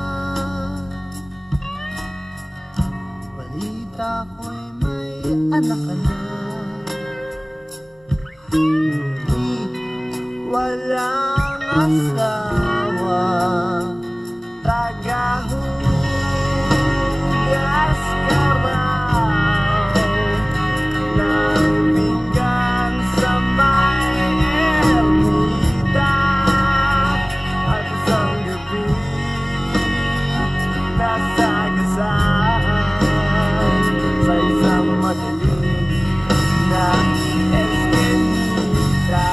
Balita ko'y may anak ka na, ngunit walang asawa. Tagahugas ka raw ng pinggan sa may ermita, at isang gabi nasagasaan sa isang madilim na eskinita.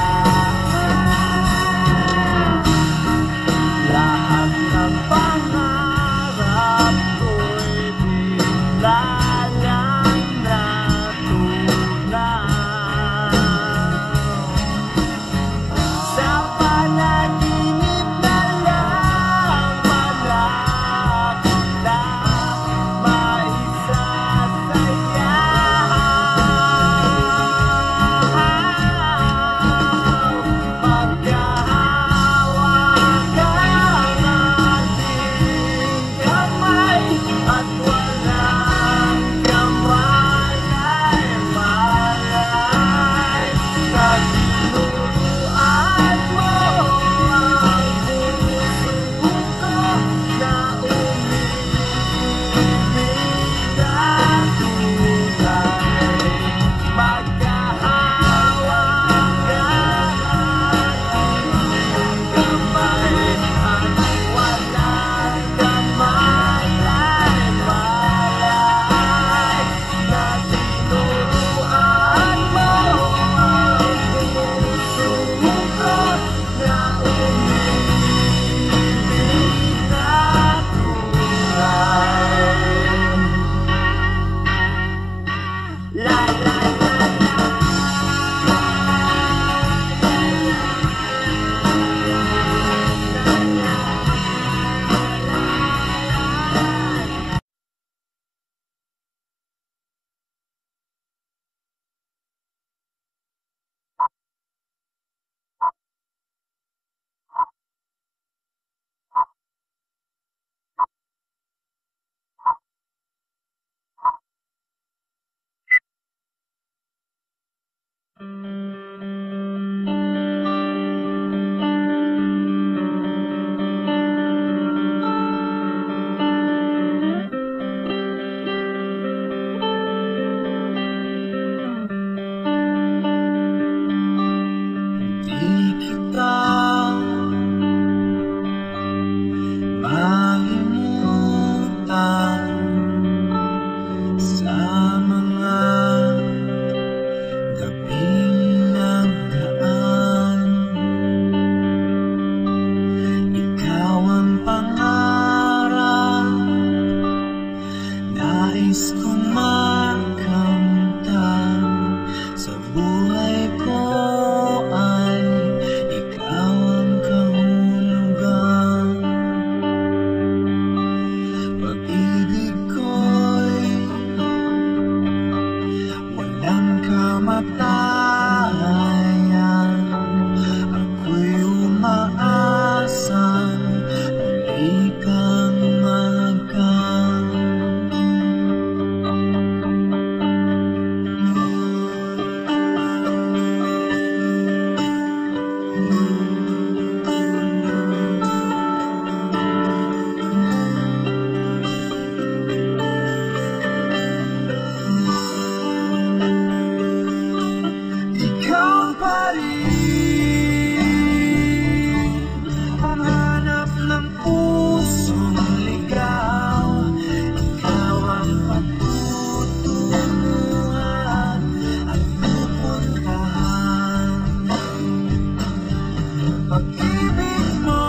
pag-ibig mo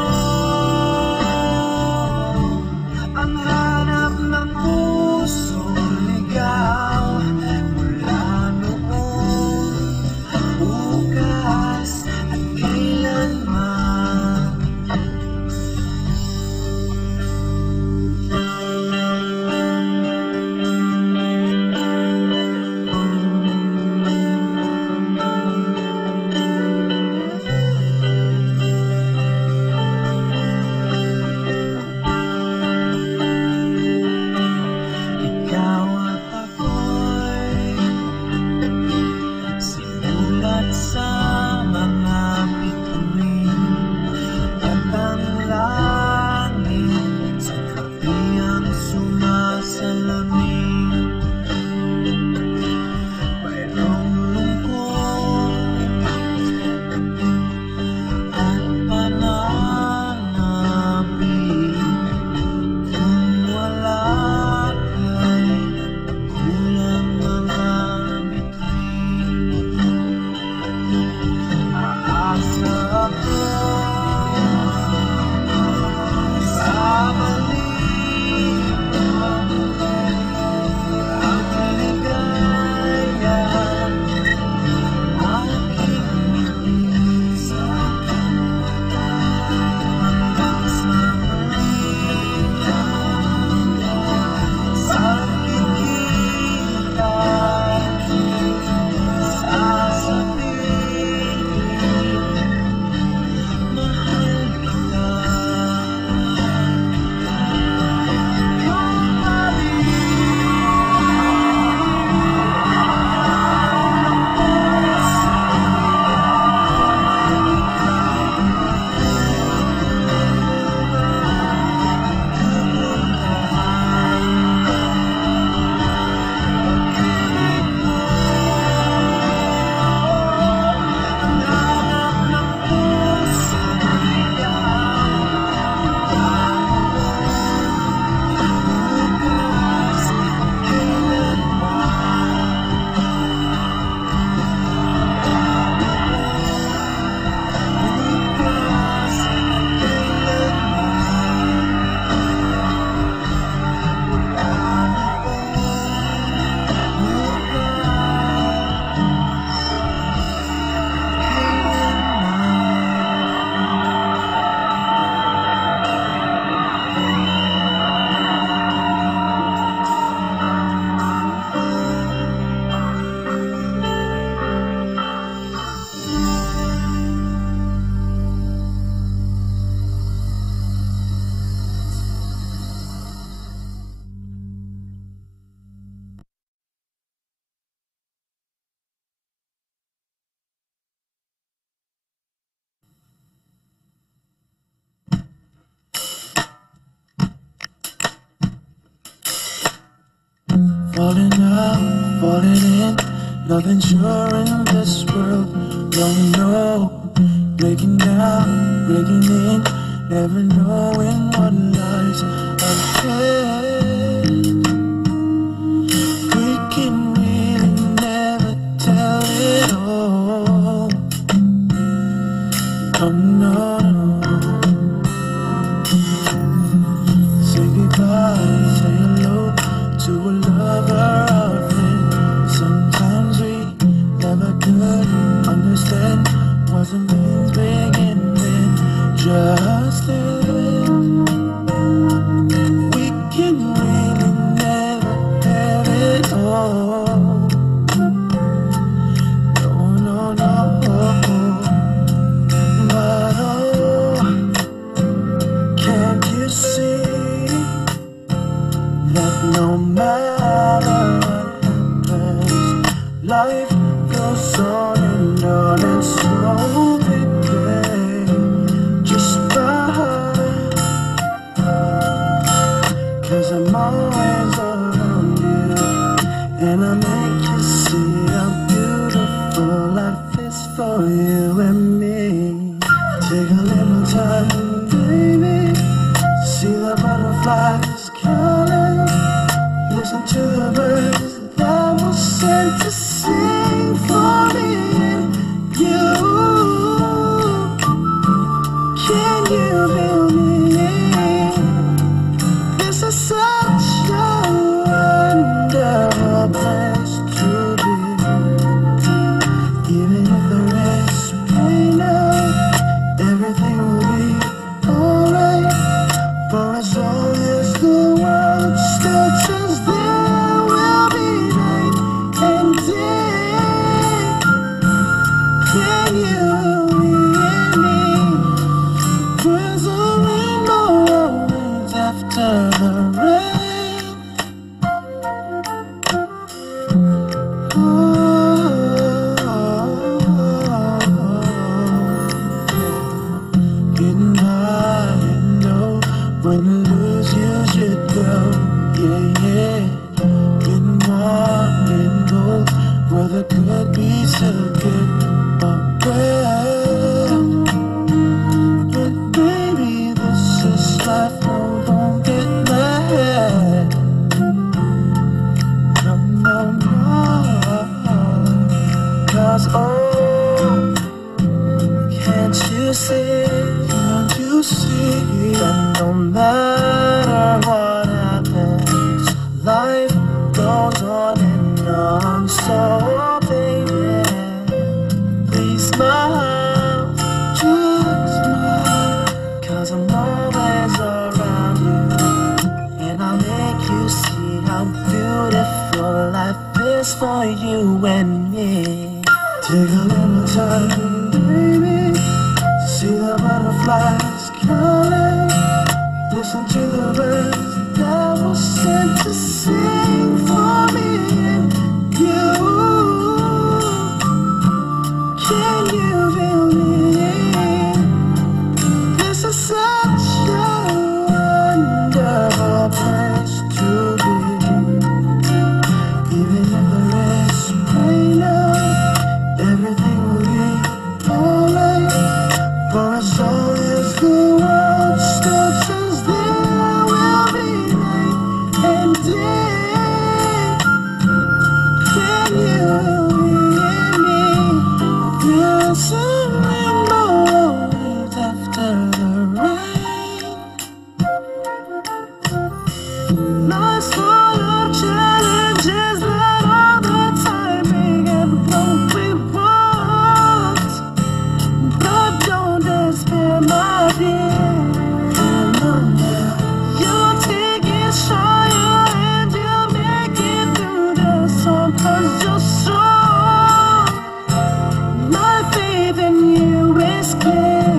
ang hanap ng pusong ligaw mula noon, bukas at kailanman. Ikaw at ako'y sinulat sa mga bituin at ang langit sa gabi ang sumasalamin. Mayroong lungkot at pananabik kung wala kay kulang mga bituin. Aasa ako sa balik ang ligaya aking ngiti sa kanta hanggang sa halika sa kikita sasabihin mahal kita. Yung falling out, falling in, nothing sure in this world. Don't know, breaking down, breaking in, never knowing what lies ahead. We can really never tell it all. Oh no, no. Say goodbye, say hello to a lover or friend. Sometimes we never could understand what's a man's being in just then. We can really never have it all. No, no, no. But oh, can't you see that no matter what happens, life goes on and so we play just fine. 'Cause I'm always around you, and I make you see how beautiful life is for you and me. Take a little time, baby, see the butterflies calling. Listen to the birds that were sent to sing for me and you. after the rain. Getting high, you know, when you lose you should go. Yeah, yeah. Getting warm, getting cold, weather could be so good. Oh, well, but baby, this is life, no, don't get mad. No, no, no. 'Cause can't you see that no matter what happens, life goes on and on. So baby, please smile, just smile, 'cause I'm always around you, and I'll make you see how beautiful life is for you and me. Take a little time, baby, see the butterflies calling, listen to the birds that were sent to sing for me and you. Can you feel me? This is such a wonderful place to be. Even if there is rain out, everything will be alright. For as long as the world still turns, there will be night and day. Can you hear me? There's a rainbow always after the rain. Life's full of challenges, but all the time we get what we want. But don't despair, my dear. You'll take it higher and you'll make it through the storm, 'cause you're strong. My faith in you is clear.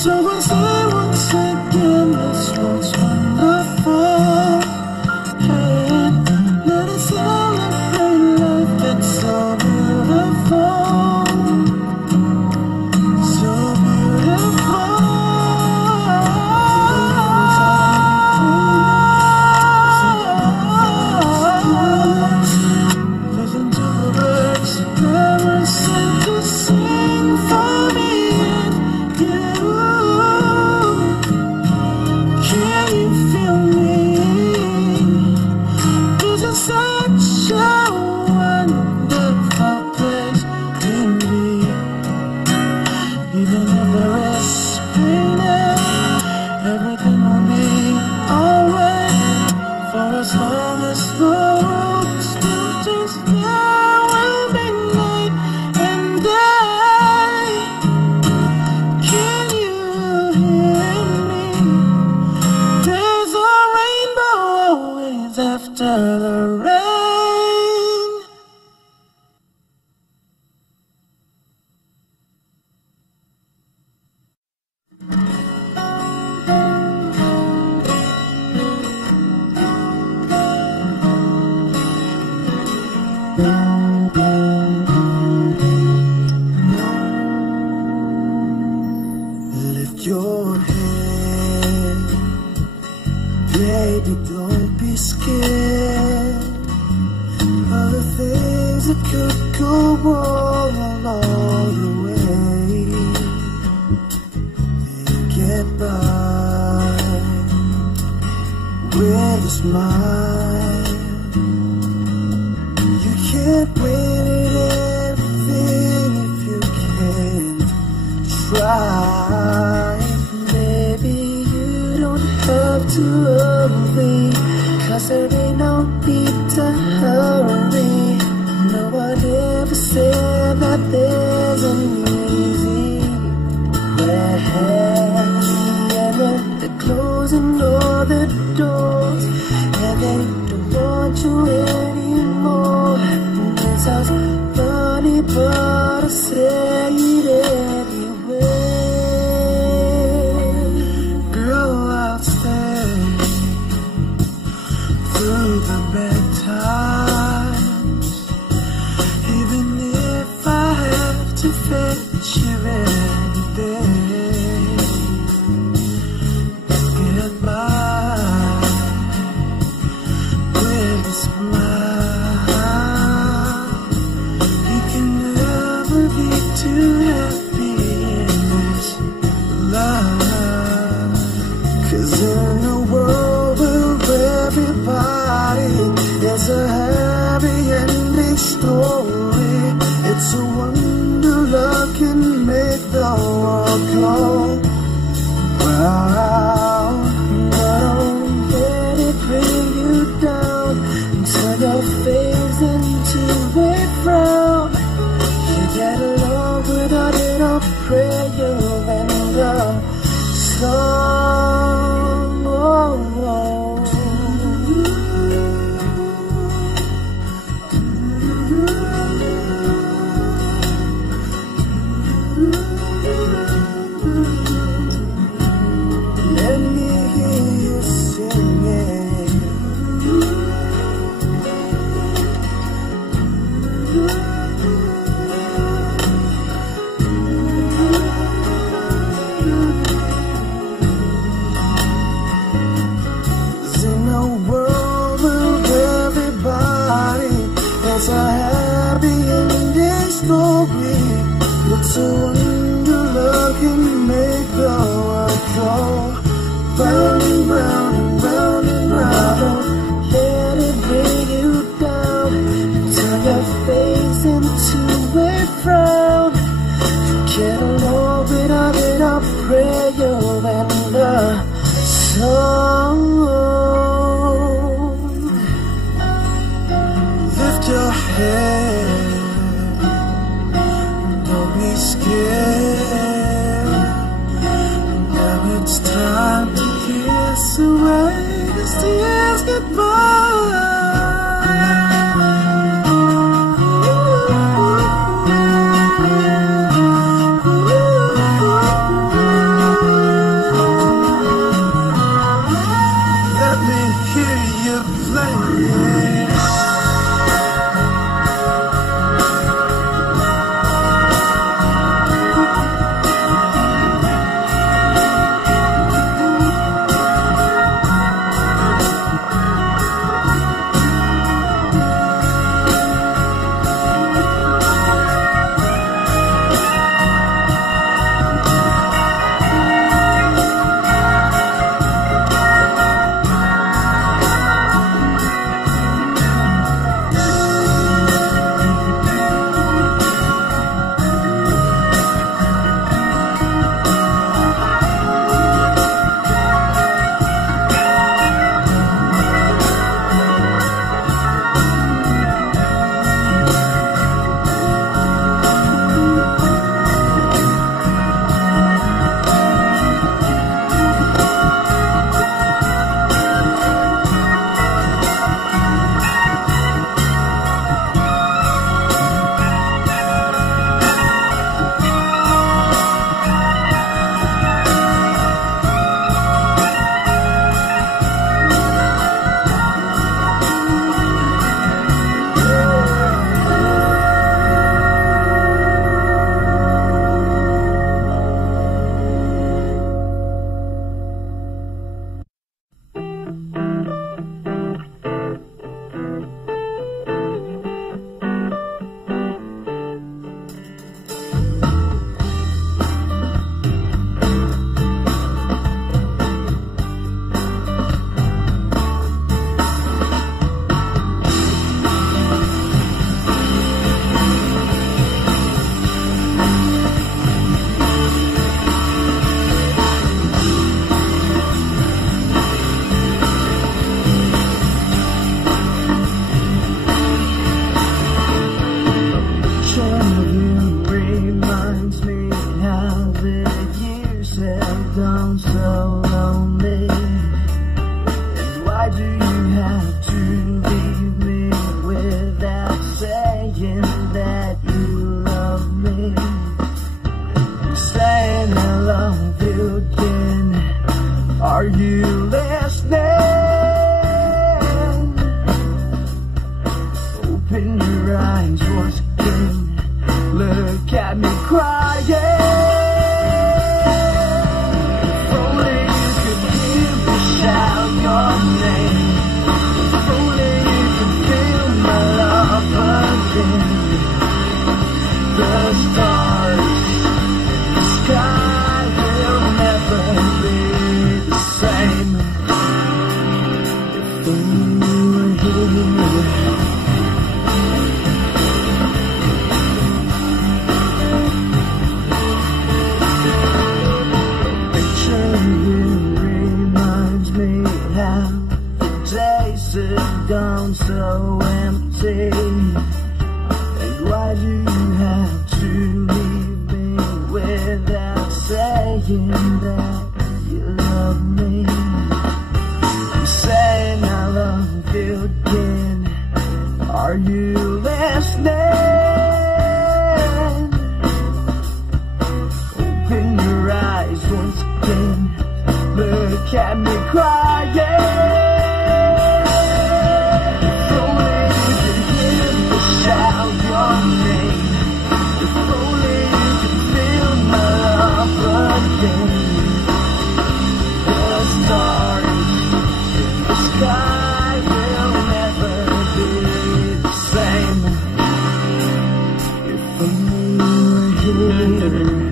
So I'll say once again, this was wonderful. And let us celebrate life, it's so beautiful. So beautiful. Listen to the birds that were sent to sing for me and you. Can you feel me? This is such a wonderful place to be. Even if there is pain, everything will be alright. For as long as the world still turns, there will be night and day. Can you hear me? There's a rainbow always after the rain. Lift your head, baby, don't be scared of the things that could go wrong along the way. You get by with a smile. You can't win at everything if you can't try. Maybe you don't have to worry, 'cause there ain't no need to hurry. No one ever said that there's an easy way. And when they're closing all the doors and they don't want you anymore, it sounds funny, but I say it anyway. Girl, I'll stay around. Don't let it bring you down, turn your face into a frown. You get along without it, I'll pray you end up song. Let me hear you singing. In a world of everybody, it's a happy ending story. It's a wonder love can make the world go round and round and round and round. Let it bring you down, turn your face into a frown. Get along without it, I'll pray you'll end up song. Lift your head, don't be scared. Now it's time to kiss away the tears goodbye. Let me hear you play. Are you listening? Open your eyes once again. Look at me crying. Only you could hear me shout your name. Only you could feel my love again. The stars in the sky will never be the same. gone so empty. And why do you have to leave me without saying that you love me? I'm saying I love you again. Are you listening? Open your eyes once again. Look at me crying. If only you could hear me shout your name. If only you could feel my love again. The stars in the sky will never be the same. If only you were here.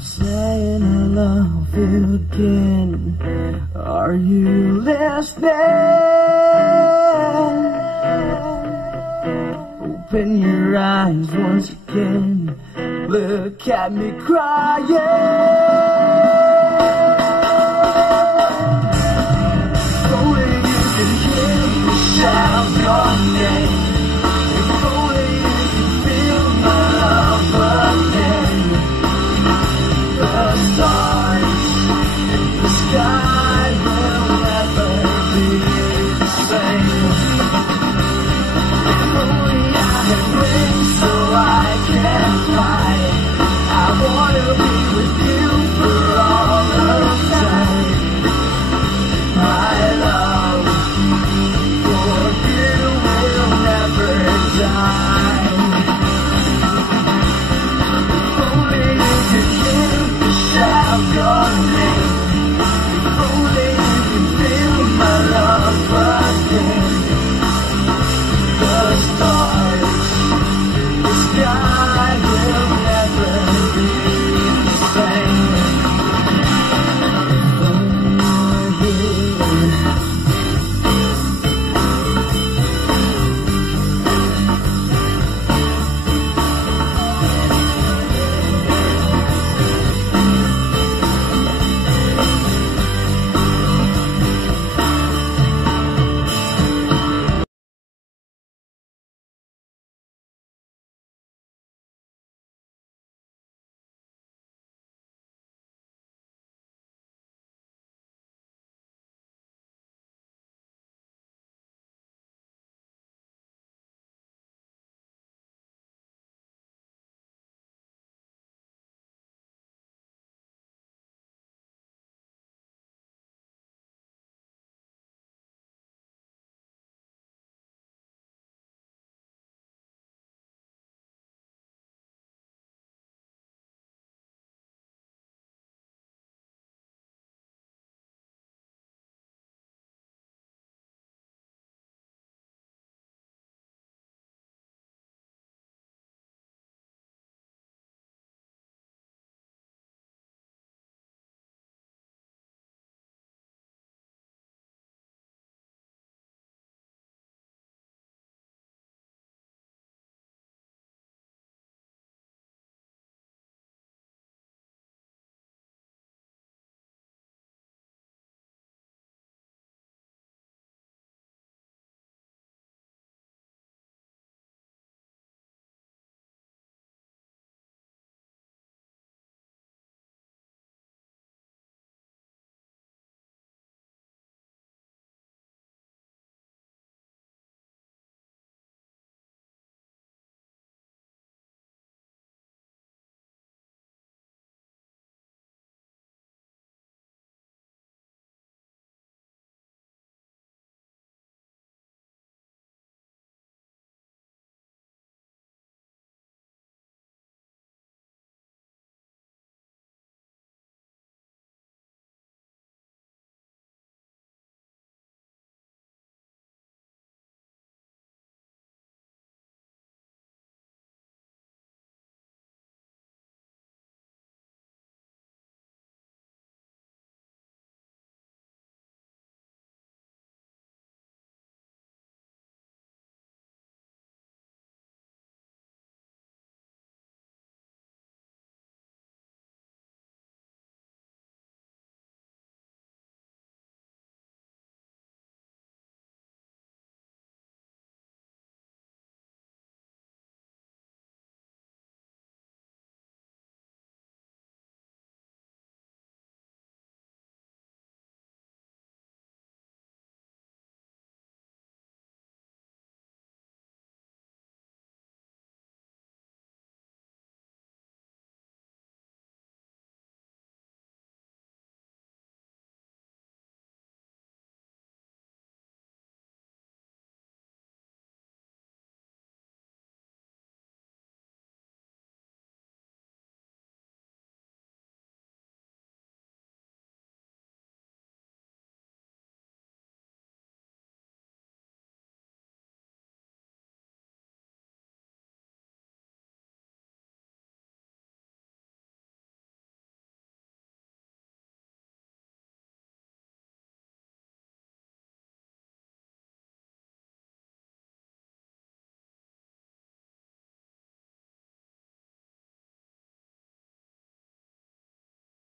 Saying I love you again. Are you listening? Open your eyes once again. Look at me crying.